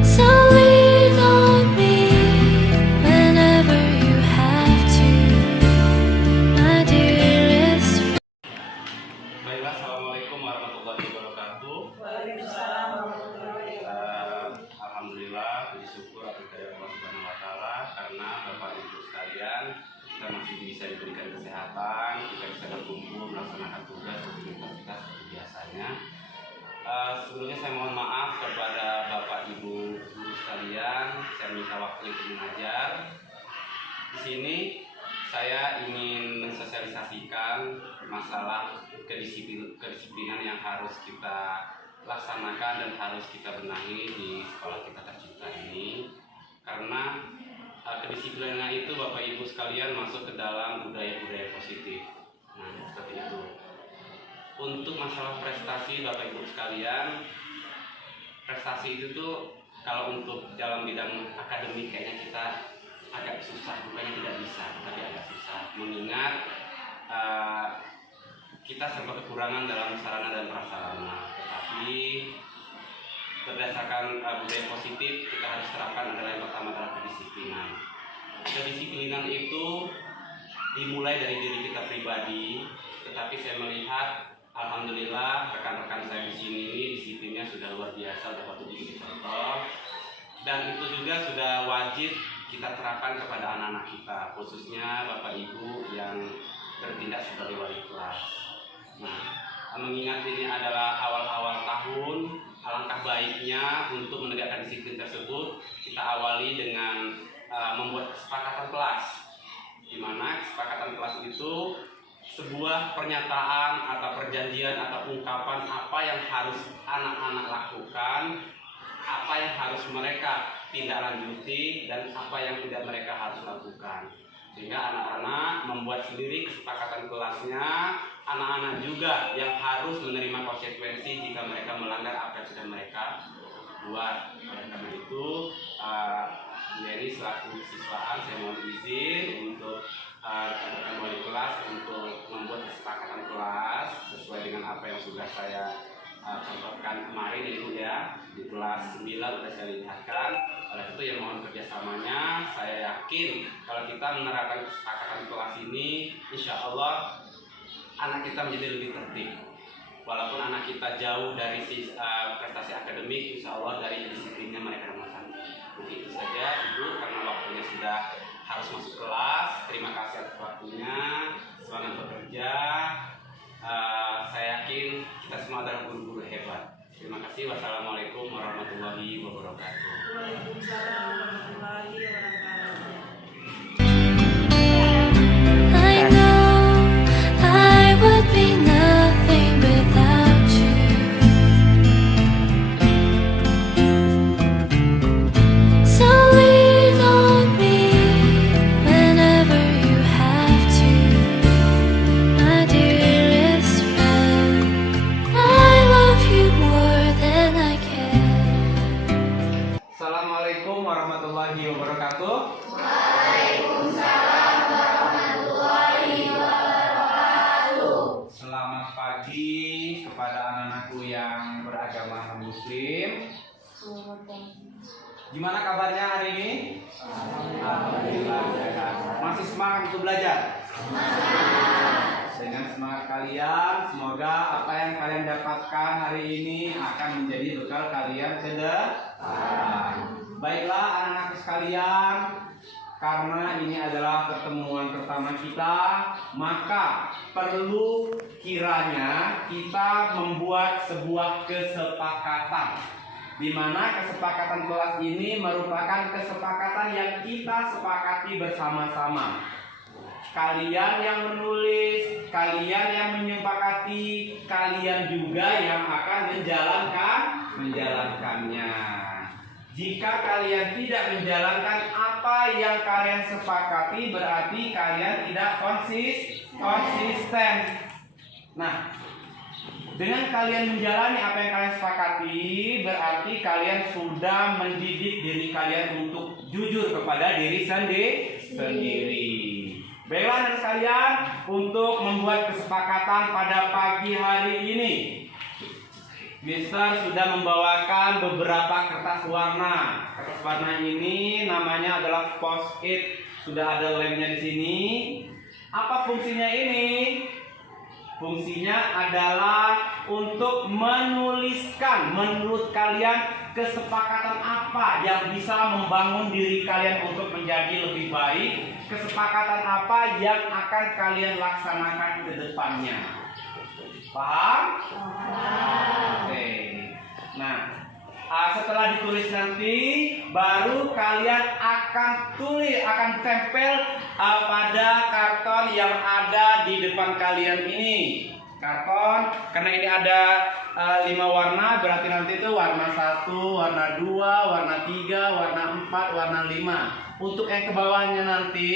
So lean on me whenever you have to, my dearest friend. Baiklah, assalamualaikum warahmatullahi wabarakatuh. Waalaikumsalam warahmatullahi wabarakatuh. Alhamdulillah, puji syukur atas kehadirat Allah Subhanahu wa taala karena Bapak Ibu sekalian kita masih bisa diberikan kesehatan, kita bisa berkumpul melaksanakan tugas rutinitas kita seperti biasanya. Sebelumnya saya mohon maaf kepada Bapak Ibu guru sekalian, saya minta waktu untuk mengajar. Di sini saya ingin mensosialisasikan masalah kedisiplinan yang harus kita laksanakan dan harus kita benahi di sekolah kita tercinta ini, karena kedisiplinan itu Bapak Ibu sekalian masuk ke dalam budaya-budaya positif. Nah, seperti itu. Untuk masalah prestasi Bapak Ibu sekalian, prestasi itu tuh kalau untuk dalam bidang akademik kayaknya kita agak susah, bukannya tidak bisa, tapi agak susah, mengingat kita serba kekurangan dalam sarana dan prasarana. Tetapi berdasarkan budaya positif kita harus terapkan adalah yang pertama adalah kedisiplinan. Kedisiplinan itu dimulai dari diri kita pribadi, tetapi saya melihat alhamdulillah rekan-rekan saya di sini ini disiplinnya sudah luar biasa, sudah patut dijadi contoh, dan itu juga sudah wajib kita terapkan kepada anak-anak kita, khususnya Bapak Ibu yang bertindak sebagai wali kelas. Nah, mengingat ini adalah awal-awal tahun, alangkah baiknya untuk menegakkan disiplin tersebut kita awali dengan membuat kesepakatan kelas, di mana kesepakatan kelas itu sebuah pernyataan atau perjanjian atau ungkapan apa yang harus anak-anak lakukan, apa yang harus mereka tindak lanjuti, dan apa yang tidak mereka harus lakukan. Sehingga anak-anak membuat sendiri kesepakatan kelasnya, anak-anak juga yang harus menerima konsekuensi jika mereka melanggar apa yang sudah mereka buat. Oleh karena itu, jadi selaku siswaan saya mohon izin untuk rekan-rekan wali kelas untuk membuat kesepakatan kelas sesuai dengan apa yang sudah saya contohkan kemarin itu ya, di kelas 9 sudah saya lihatkan. Oleh itu yang mohon kerjasamanya, saya yakin kalau kita menerapkan kesepakatan kelas ini, insya Allah anak kita menjadi lebih tertib. Walaupun anak kita jauh dari prestasi akademik, insya Allah dari disiplinnya mereka nomor satu. Mungkin itu saja Ibu, karena waktunya sudah harus masuk kelas. Terima kasih atas waktunya, semangat bekerja. Saya yakin kita semua adalah guru-guru hebat. Terima kasih. Wassalamualaikum warahmatullahi wabarakatuh. Waalaikumsalam warahmatullahi wabarakatuh. I know I would be nothing without you. So lean on me whenever you have to, my dearest friend. I love you more than I can. Assalamualaikum warahmatullahi wabarakatuh. Selamat pagi kepada anak-anakku yang beragama Muslim. Gimana kabarnya hari ini? Alhamdulillah sehat. Masih semangat untuk belajar? Dengan semangat kalian, semoga apa yang kalian dapatkan hari ini akan menjadi bekal kalian ke depan. Baiklah anak-anak sekalian, karena ini adalah pertemuan pertama kita, maka perlu kiranya kita membuat sebuah kesepakatan, di mana kesepakatan kelas ini merupakan kesepakatan yang kita sepakati bersama-sama. Kalian yang menulis, kalian yang menyepakati, kalian juga yang akan menjalankannya. Jika kalian tidak menjalankan apa yang kalian sepakati, berarti kalian tidak konsisten. Nah, dengan kalian menjalani apa yang kalian sepakati, berarti kalian sudah mendidik diri kalian untuk jujur kepada diri sendiri. Baiklah anak sekalian, untuk membuat kesepakatan pada pagi hari ini, Mister sudah membawakan beberapa kertas warna. Kertas warna ini namanya adalah post-it. Sudah ada lemnya di sini. Apa fungsinya ini? Fungsinya adalah untuk menuliskan menurut kalian kesepakatan apa yang bisa membangun diri kalian untuk menjadi lebih baik. Kesepakatan apa yang akan kalian laksanakan ke depannya. Paham? Oke. Nah, setelah ditulis nanti, baru kalian akan tempel pada karton yang ada di depan kalian ini. Karton, karena ini ada 5 warna, berarti nanti itu warna 1, warna 2, warna 3, warna 4, warna 5. Untuk yang ke bawahnya nanti,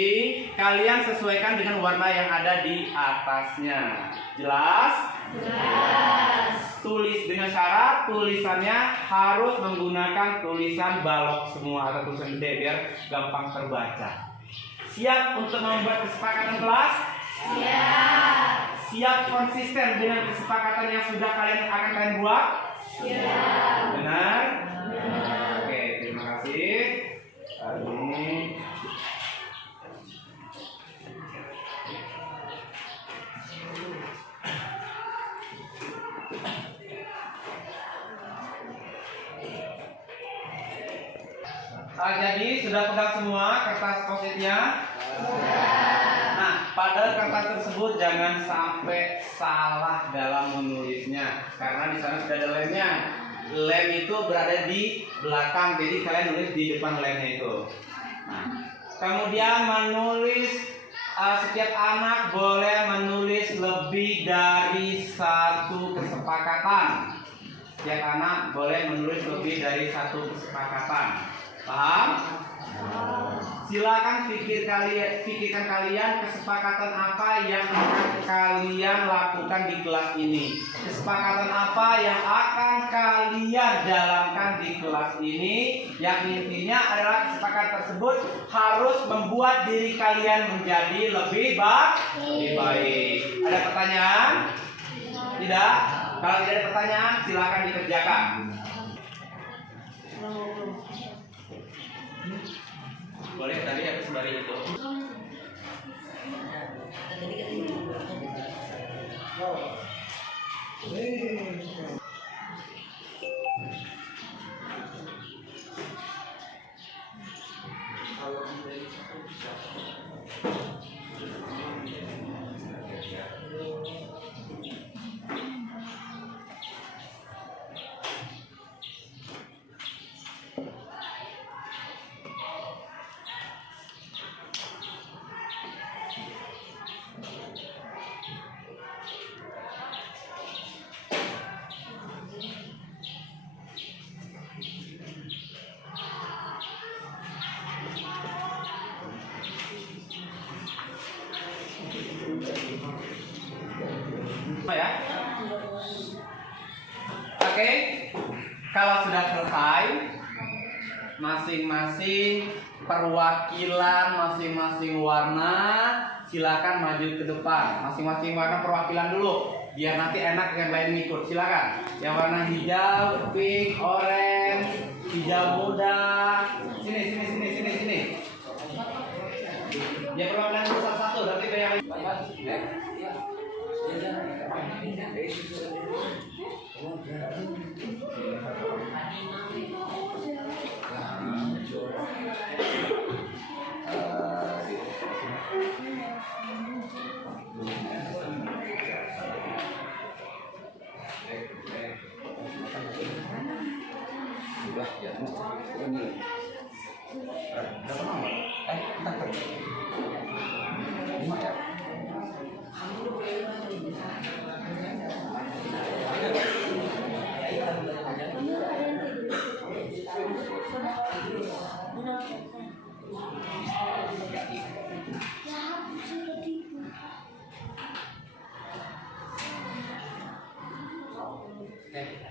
kalian sesuaikan dengan warna yang ada di atasnya. Jelas? Jelas. Tulis dengan syarat tulisannya harus menggunakan tulisan balok semua atau tulisan gede biar gampang terbaca. Siap untuk membuat kesepakatan kelas? Siap. Siap konsisten dengan kesepakatan yang sudah akan kalian buat? Siap. Benar? Benar. Oke, terima kasih. Ini jadi sudah pegang semua kertas post-itnya? Nah, pada kertas tersebut jangan sampai salah dalam menulisnya, karena di sana sudah ada lemnya. Lem itu berada di belakang, jadi kalian nulis di depan lemnya itu. Nah, kemudian menulis, setiap anak boleh menulis lebih dari satu kesepakatan. Setiap anak boleh menulis lebih dari satu kesepakatan. Paham? Silakan pikirkan kalian kesepakatan apa yang akan kalian lakukan di kelas ini. Kesepakatan apa yang akan kalian jalankan di kelas ini. Yang intinya adalah kesepakatan tersebut harus membuat diri kalian menjadi lebih baik. Ada pertanyaan? Tidak? Kalau tidak ada pertanyaan, silakan dikerjakan. Boleh tadi habis sembari itu. Ya. Oke, kalau sudah selesai, masing-masing perwakilan masing-masing warna silakan maju ke depan. Masing-masing warna perwakilan dulu, biar nanti enak yang lain ikut. Silakan. Yang warna hijau, pink, orange, hijau muda. Sini. Ya perwakilan satu-satu, nanti yang lain.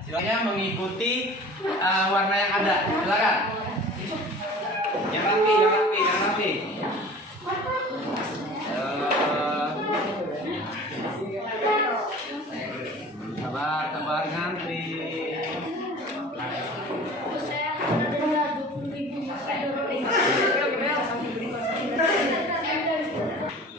Silakan mengikuti warna yang ada. Silakan. Yang rapi. Sabar ngantri.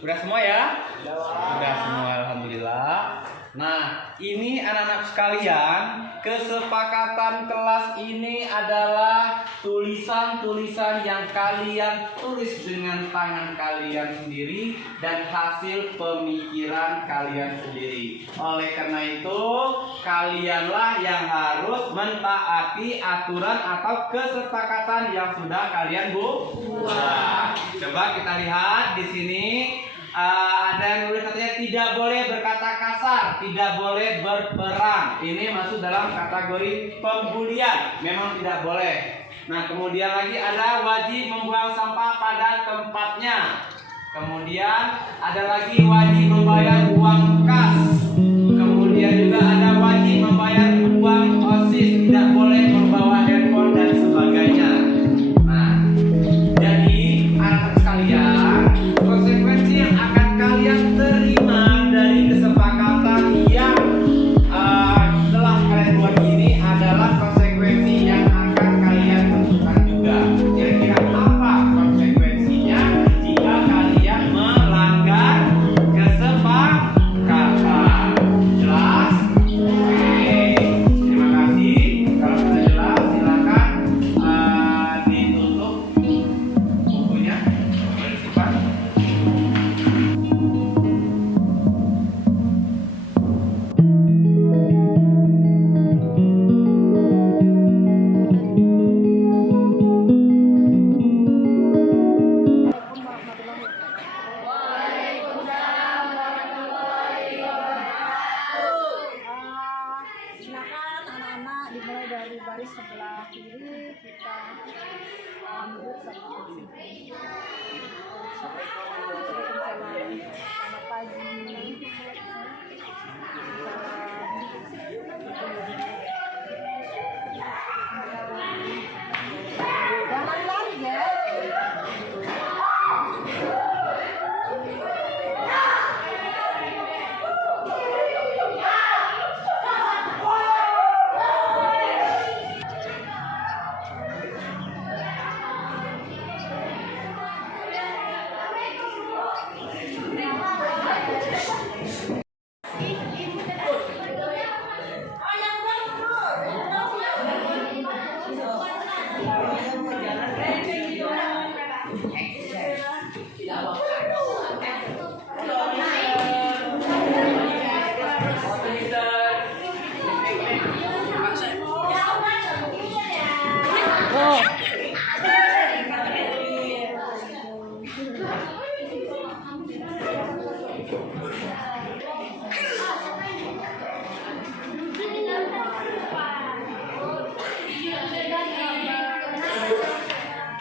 Udah semua ya? Udah semua, alhamdulillah. Nah, ini anak-anak sekalian, kesepakatan kelas ini adalah tulisan-tulisan yang kalian tulis dengan tangan kalian sendiri dan hasil pemikiran kalian sendiri. Oleh karena itu, kalianlah yang harus mentaati aturan atau kesepakatan yang sudah kalian buat. Coba kita lihat di sini. Ada yang nulis katanya tidak boleh berkata kasar, tidak boleh berperang. Ini masuk dalam kategori pembulian, memang tidak boleh. Nah, kemudian lagi ada wajib membuang sampah pada tempatnya. Kemudian ada lagi wajib membayar uang kas. Kemudian juga ada wajib membayar uang OSIS, tidak boleh membawa handphone dan sebagainya. Nah, jadi anak-anak sekalian, konsekuensi yang akan kalian terima dari kesepakatan yang telah kalian buat ini adalah konsekuensi yang akan kalian tentukan juga. Kira-kira apa konsekuensinya jika kalian melanggar kesepakatan? Jelas? Oke, terima kasih. Kalau sudah jelas, silakan ditutup bukunya. Boleh disimpan. Silakan anak-anak dimulai dari baris sebelah kiri kita duduk sama selamat pagi. Jangan lari ya.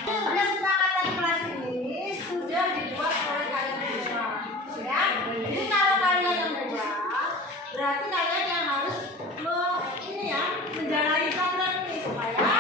Kesepakatan kelas ini sudah dibuat oleh kalian semua, ya. Jadi kalau kalian yang membuat, berarti kalian yang harus menjalani program ini supaya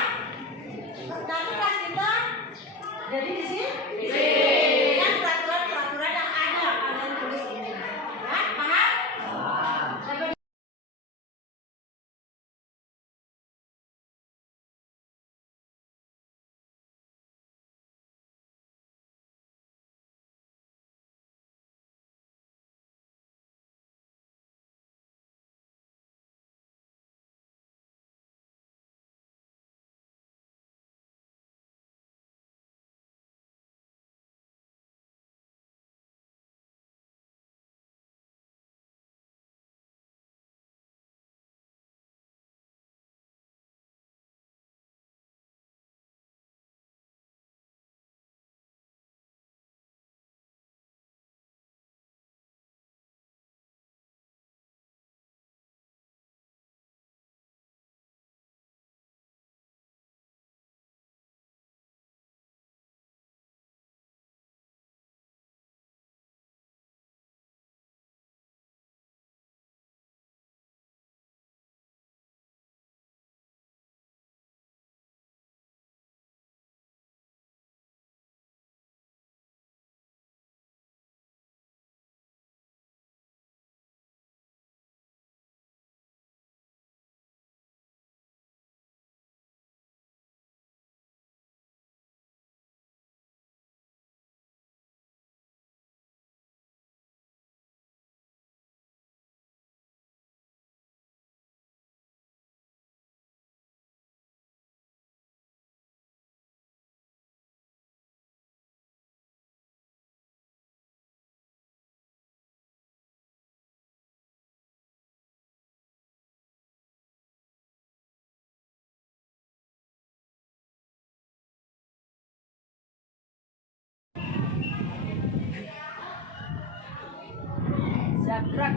gerak.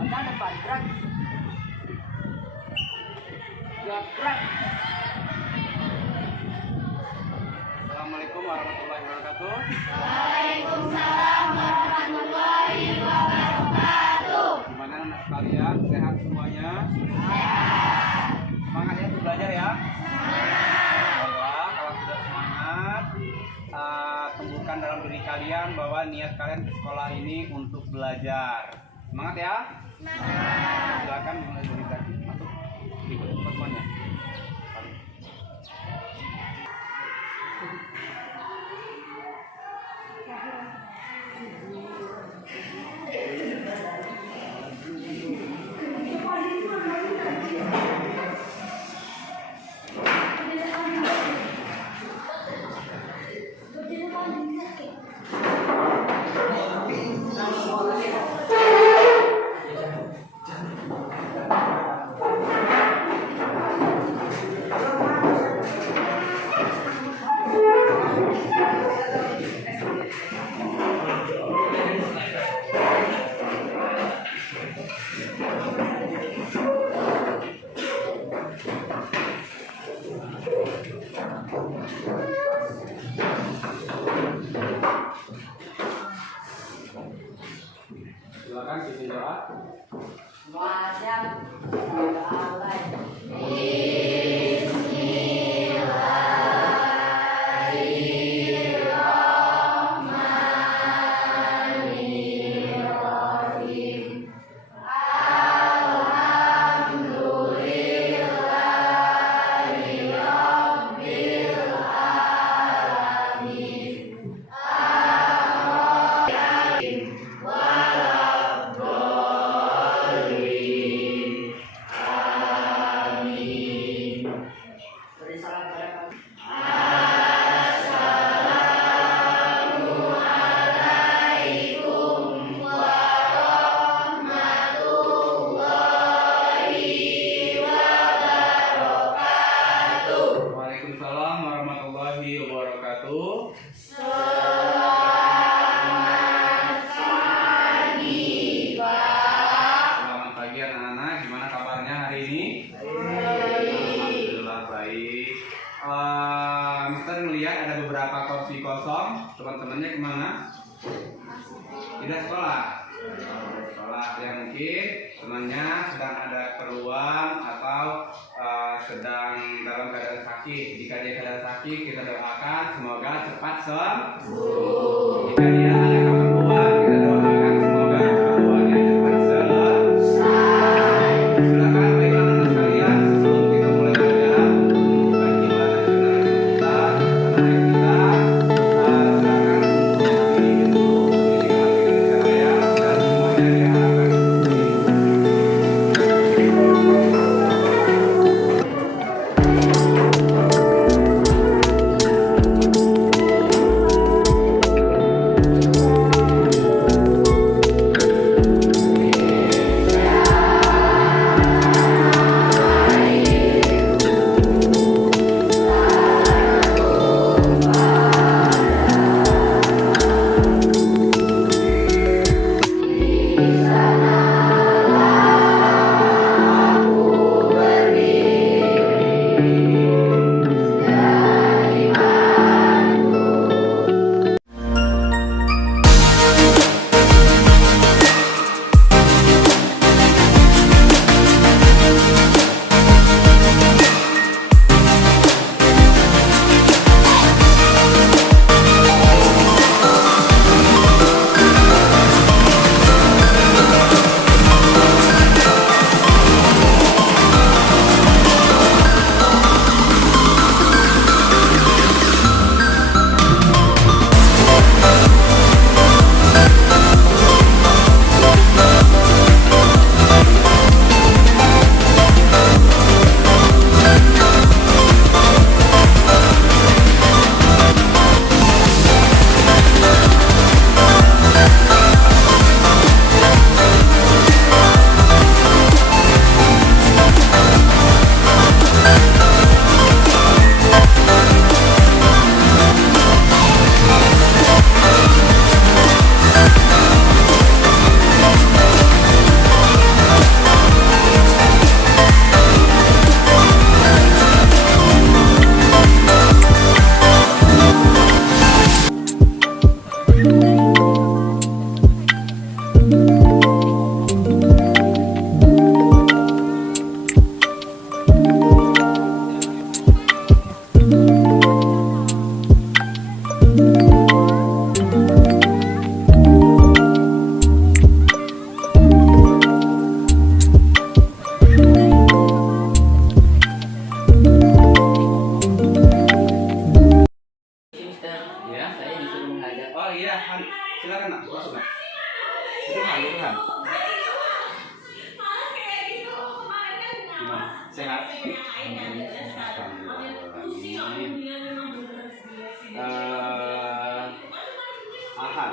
Mata depan gerak. Gerak. Assalamualaikum warahmatullahi wabarakatuh. Gimana anak sekalian? Sehat semuanya? Sehat. Semangat ya untuk belajar ya? Semangat. Ya, kalau sudah semangat, tumbuhkan dalam diri kalian bahwa niat kalian ke sekolah ini untuk belajar. Semangat ya? Semangat. Silakan mulai dari tadi masuk ikut pertemuannya. Silakan pimpin doa. Waalaikumsalam warahmatullahi wabarakatuh. Selamat pagi anak-anak. Gimana kabarnya hari ini? Alhamdulillah baik. Mister melihat ada beberapa kursi kosong. Teman-temannya kemana? Tidak sekolah. Sekolah yang mungkin temannya sedang ada keperluan atau sedang dalam keadaan sakit. Jika dia keadaan sakit, kita doakan semoga cepat sembuh. Jika dia ada keperluan, kita doakan semoga keperluannya cepat selesai. Silakan baiklah anak sekalian, sebelum kita mulai belajar, bagi nasional kita, silakan untuk diri dulu, ini saya dan semuanya diharapkan Thank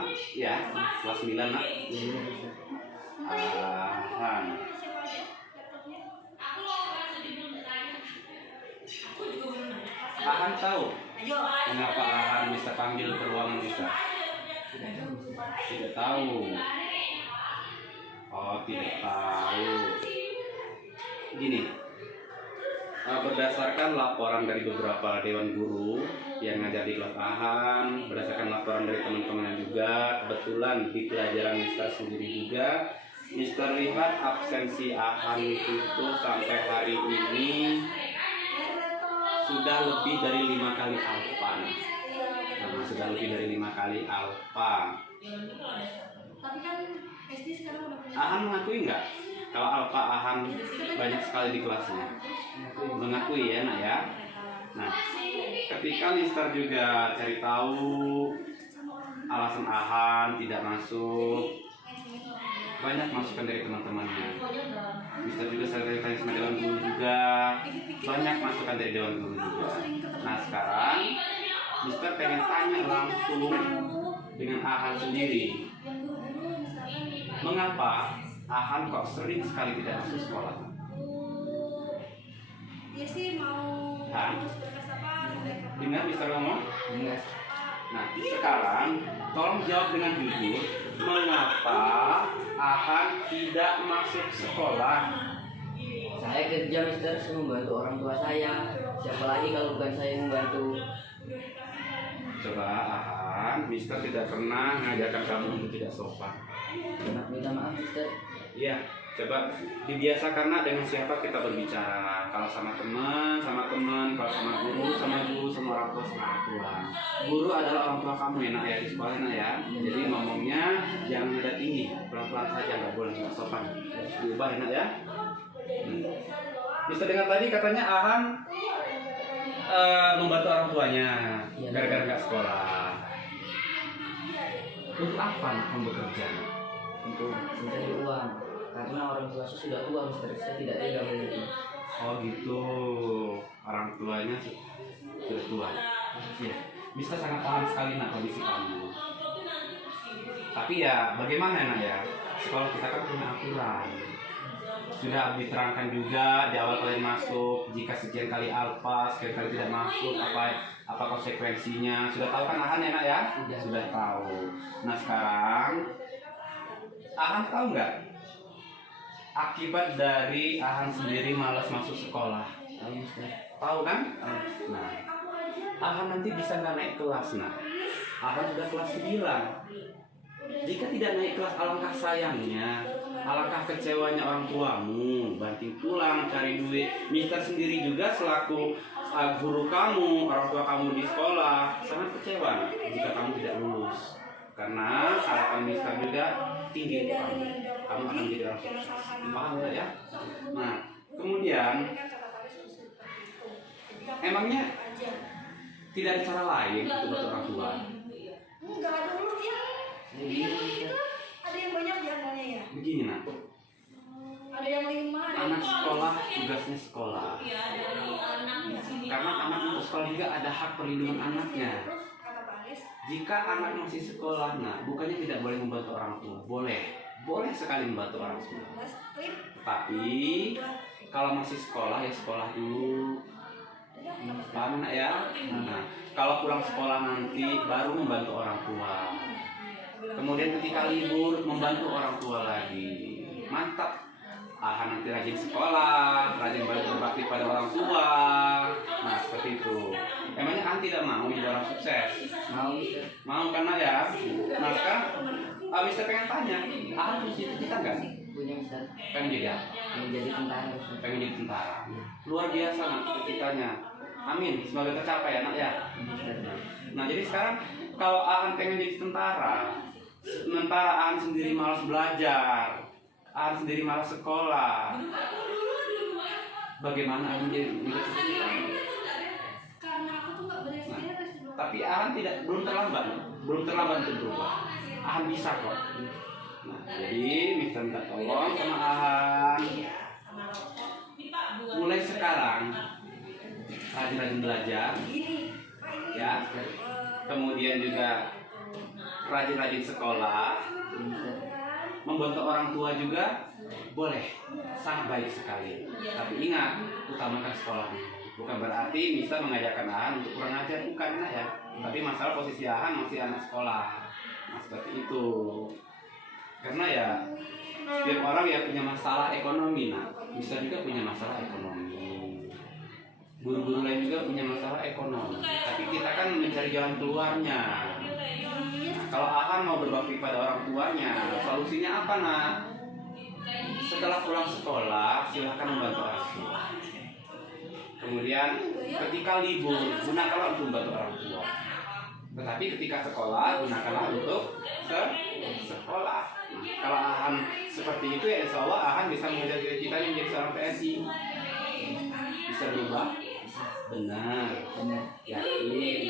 Ahan, ya, kelas 9 nak. Ahan. Ahan tahu mengapa Ahan bisa panggil ke ruangan kita? Tidak tahu. Oh, tidak tahu. Gini, berdasarkan laporan dari beberapa dewan guru yang ngajar di kelas Ahan, berdasarkan laporan dari teman-temannya juga, kebetulan di pelajaran Mister sendiri juga, Mister lihat absensi Ahan itu sampai hari ini sudah lebih dari 5 kali alfa. Nah, sudah lebih dari 5 kali alfa. Tapi kan SD sekarang udah punya. Ahan mengakui nggak kalau alfa Ahan banyak sekali di kelasnya? Mengakui ya nak ya. Nah, ketika Mister juga cari tahu alasan Ahan tidak masuk, banyak masukan dari teman-temannya. Mister juga sering tanya sama dewan guru juga, banyak masukan dari dewan guru juga. Nah sekarang Mister pengen tanya langsung dengan Ahan sendiri, mengapa Ahan kok sering sekali tidak masuk sekolah? Dia sih mau Hah? terus berkas apa sampai kapan? Dengar Mister ngomong? Nah sekarang tolong jawab dengan jujur, mengapa Ahan tidak masuk sekolah? Saya kerja Mister, saya membantu orang tua saya. Siapa lagi kalau bukan saya yang membantu? Coba Ahan, Mister tidak pernah mengajarkan kamu untuk tidak sopan. Minta maaf Mister. Iya, coba dibiasakan nak dengan siapa kita berbicara. Kalau sama teman, kalau sama guru, sama orang tua, sama orang tua. Guru adalah orang tua kamu ya nak ya, di sekolah nak ya. Jadi ngomongnya jangan nada tinggi, pelan-pelan saja, nggak boleh nggak sopan. Harus diubah ya nak ya. Bisa dengar tadi katanya Ahan membantu orang tuanya gara-gara nggak sekolah. Untuk apa nak kamu bekerja? Untuk mencari uang. Karena orang tua saya sudah tua Mister, saya tidak tega melihatnya. Oh gitu, orang tuanya sudah tua. Ya, bisa sangat paham sekali nak kondisi kamu. Tapi ya bagaimana nak ya, sekolah kita kan punya aturan. Sudah diterangkan juga di awal kalian masuk, jika sekian kali alfa, sekian kali tidak masuk, apa konsekuensinya. Sudah tahu kan Ahan ya nak ya? Sudah tahu. Nah sekarang Ahan tahu nggak akibat dari Ahan sendiri malas masuk sekolah? Tahu Mister. Tahu kan? Nah, Ahan nanti bisa nggak naik kelas nak? Ahan sudah kelas 9. Jika tidak naik kelas, alangkah sayangnya, alangkah kecewanya orang tuamu. Banting tulang cari duit. Mister sendiri juga selaku guru kamu, orang tua kamu di sekolah sangat kecewa jika kamu tidak lulus. Karena harapan Mister juga tinggi untuk kamu. Kamu akan jadi orang sukses. Paham nggak ya? Nah, kemudian emangnya tidak ada cara lain untuk bantu orang tua? Enggak ada dulu ya. Itu ada yang banyak jangannya ya. Begini nak, Ada yang 5. anak sekolah tugasnya sekolah. Karena anak untuk sekolah juga ada hak perlindungan anaknya. Terus kata Pak Aris, Jika anak masih sekolah, nah bukannya tidak boleh membantu orang tua, boleh sekali membantu orang tua. 12 trip. Tapi kalau masih sekolah ya sekolah dulu. Paham nak ya? Nah, kalau pulang sekolah nanti baru membantu orang tua. Kemudian ketika libur membantu orang tua lagi. Mantap. Ahan nanti rajin sekolah, rajin berbakti pada orang tua. Nah seperti itu. Emangnya Ahan tidak mau jadi orang sukses? Mau Mister. Mau kan nak ya? Nah sekarang Mister pengen tanya, Ahan punya cita-cita nggak? Punya Mister. Pengen jadi apa? Mau jadi tentara Mister. Pengen jadi tentara. Luar biasa nak cita-citanya. Amin, semoga tercapai ya nak ya. Nah jadi sekarang kalau Ahan pengen jadi tentara, sementara Ahan sendiri malas belajar, Ahan sendiri malas sekolah, bagaimana Ahan jadi cita-cita? Karena aku tuh nggak beres-beres dulu. Tapi Ahan belum terlambat untuk berubah. Ahan bisa kok. Nah, jadi Mister minta tolong sama Ahan, mulai sekarang rajin-rajin belajar, Gini, Pak ini. ya. Kemudian juga rajin-rajin sekolah, membantu orang tua juga boleh, sangat baik sekali. Tapi ingat, utamakan sekolah. Bukan berarti bisa mengajarkan Ahan untuk kurang ajar, bukan ya. Tapi masalah posisi Ahan masih anak sekolah. Nah, seperti itu. Karena ya setiap orang ya punya masalah ekonomi, nah bisa juga punya masalah ekonomi. Guru-guru lain juga punya masalah ekonomi. Tapi kita kan mencari jalan keluarnya. Nah, kalau Ahan mau berbakti pada orang tuanya, solusinya apa nak? Setelah pulang sekolah, silahkan membantu orang tua. Kemudian ketika libur, gunakanlah untuk membantu orang tua. Tetapi ketika sekolah, gunakanlah untuk sekolah. Kalau Ahan seperti itu ya insya Allah Ahan bisa mengejar cita-citanya menjadi seorang PSI. Bisa berubah? Benar. Yakin.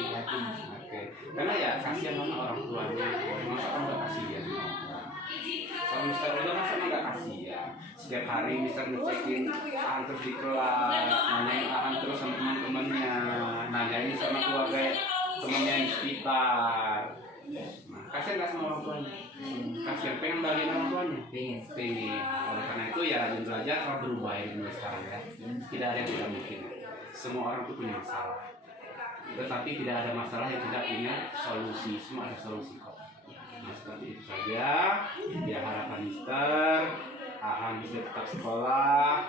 Oke. Karena ya kasihan sama orang tuanya. Masa kan nggak kasihan? Kalau Mister udah masa nggak kasihan? Setiap hari Mister ngecekin Ahan terus di kelas, nanyain Ahan terus sama teman-temannya, nanyain sama keluarga temannya yang di sekitar. Nah, kasihan nggak sama orang tuanya? Kasihan, pengen bagian orang tuanya? Pengen. Oleh karena itu ya rajin belajar, kalau berubah ya mulai sekarang ya. Tidak ada yang tidak mungkin. Semua orang itu punya masalah. Tetapi tidak ada masalah yang tidak punya solusi. Semua ada solusi kok. Nah seperti itu saja. Ya harapan Mister, Ahan bisa tetap sekolah.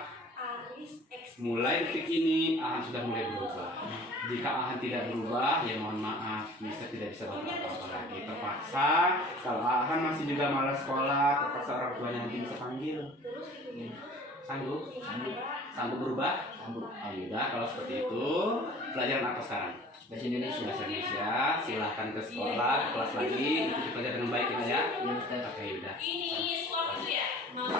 Mulai detik ini Ahan sudah mulai berubah. Jika Ahan tidak berubah, ya mohon maaf, Mister tidak bisa bantu apa-apa lagi. Terpaksa, kalau Ahan masih juga malas sekolah, terpaksa orang tuanya nanti bisa panggil. Sanggup? Sanggup berubah? Sanggup. Oh yaudah, kalau seperti itu, pelajaran apa sekarang? Bahasa Indonesia. Bahasa Indonesia. Silahkan ke sekolah, ke kelas lagi, ikuti pelajaran dengan baik ya. Ya, Oke, yaudah. Ini suatu ya, mau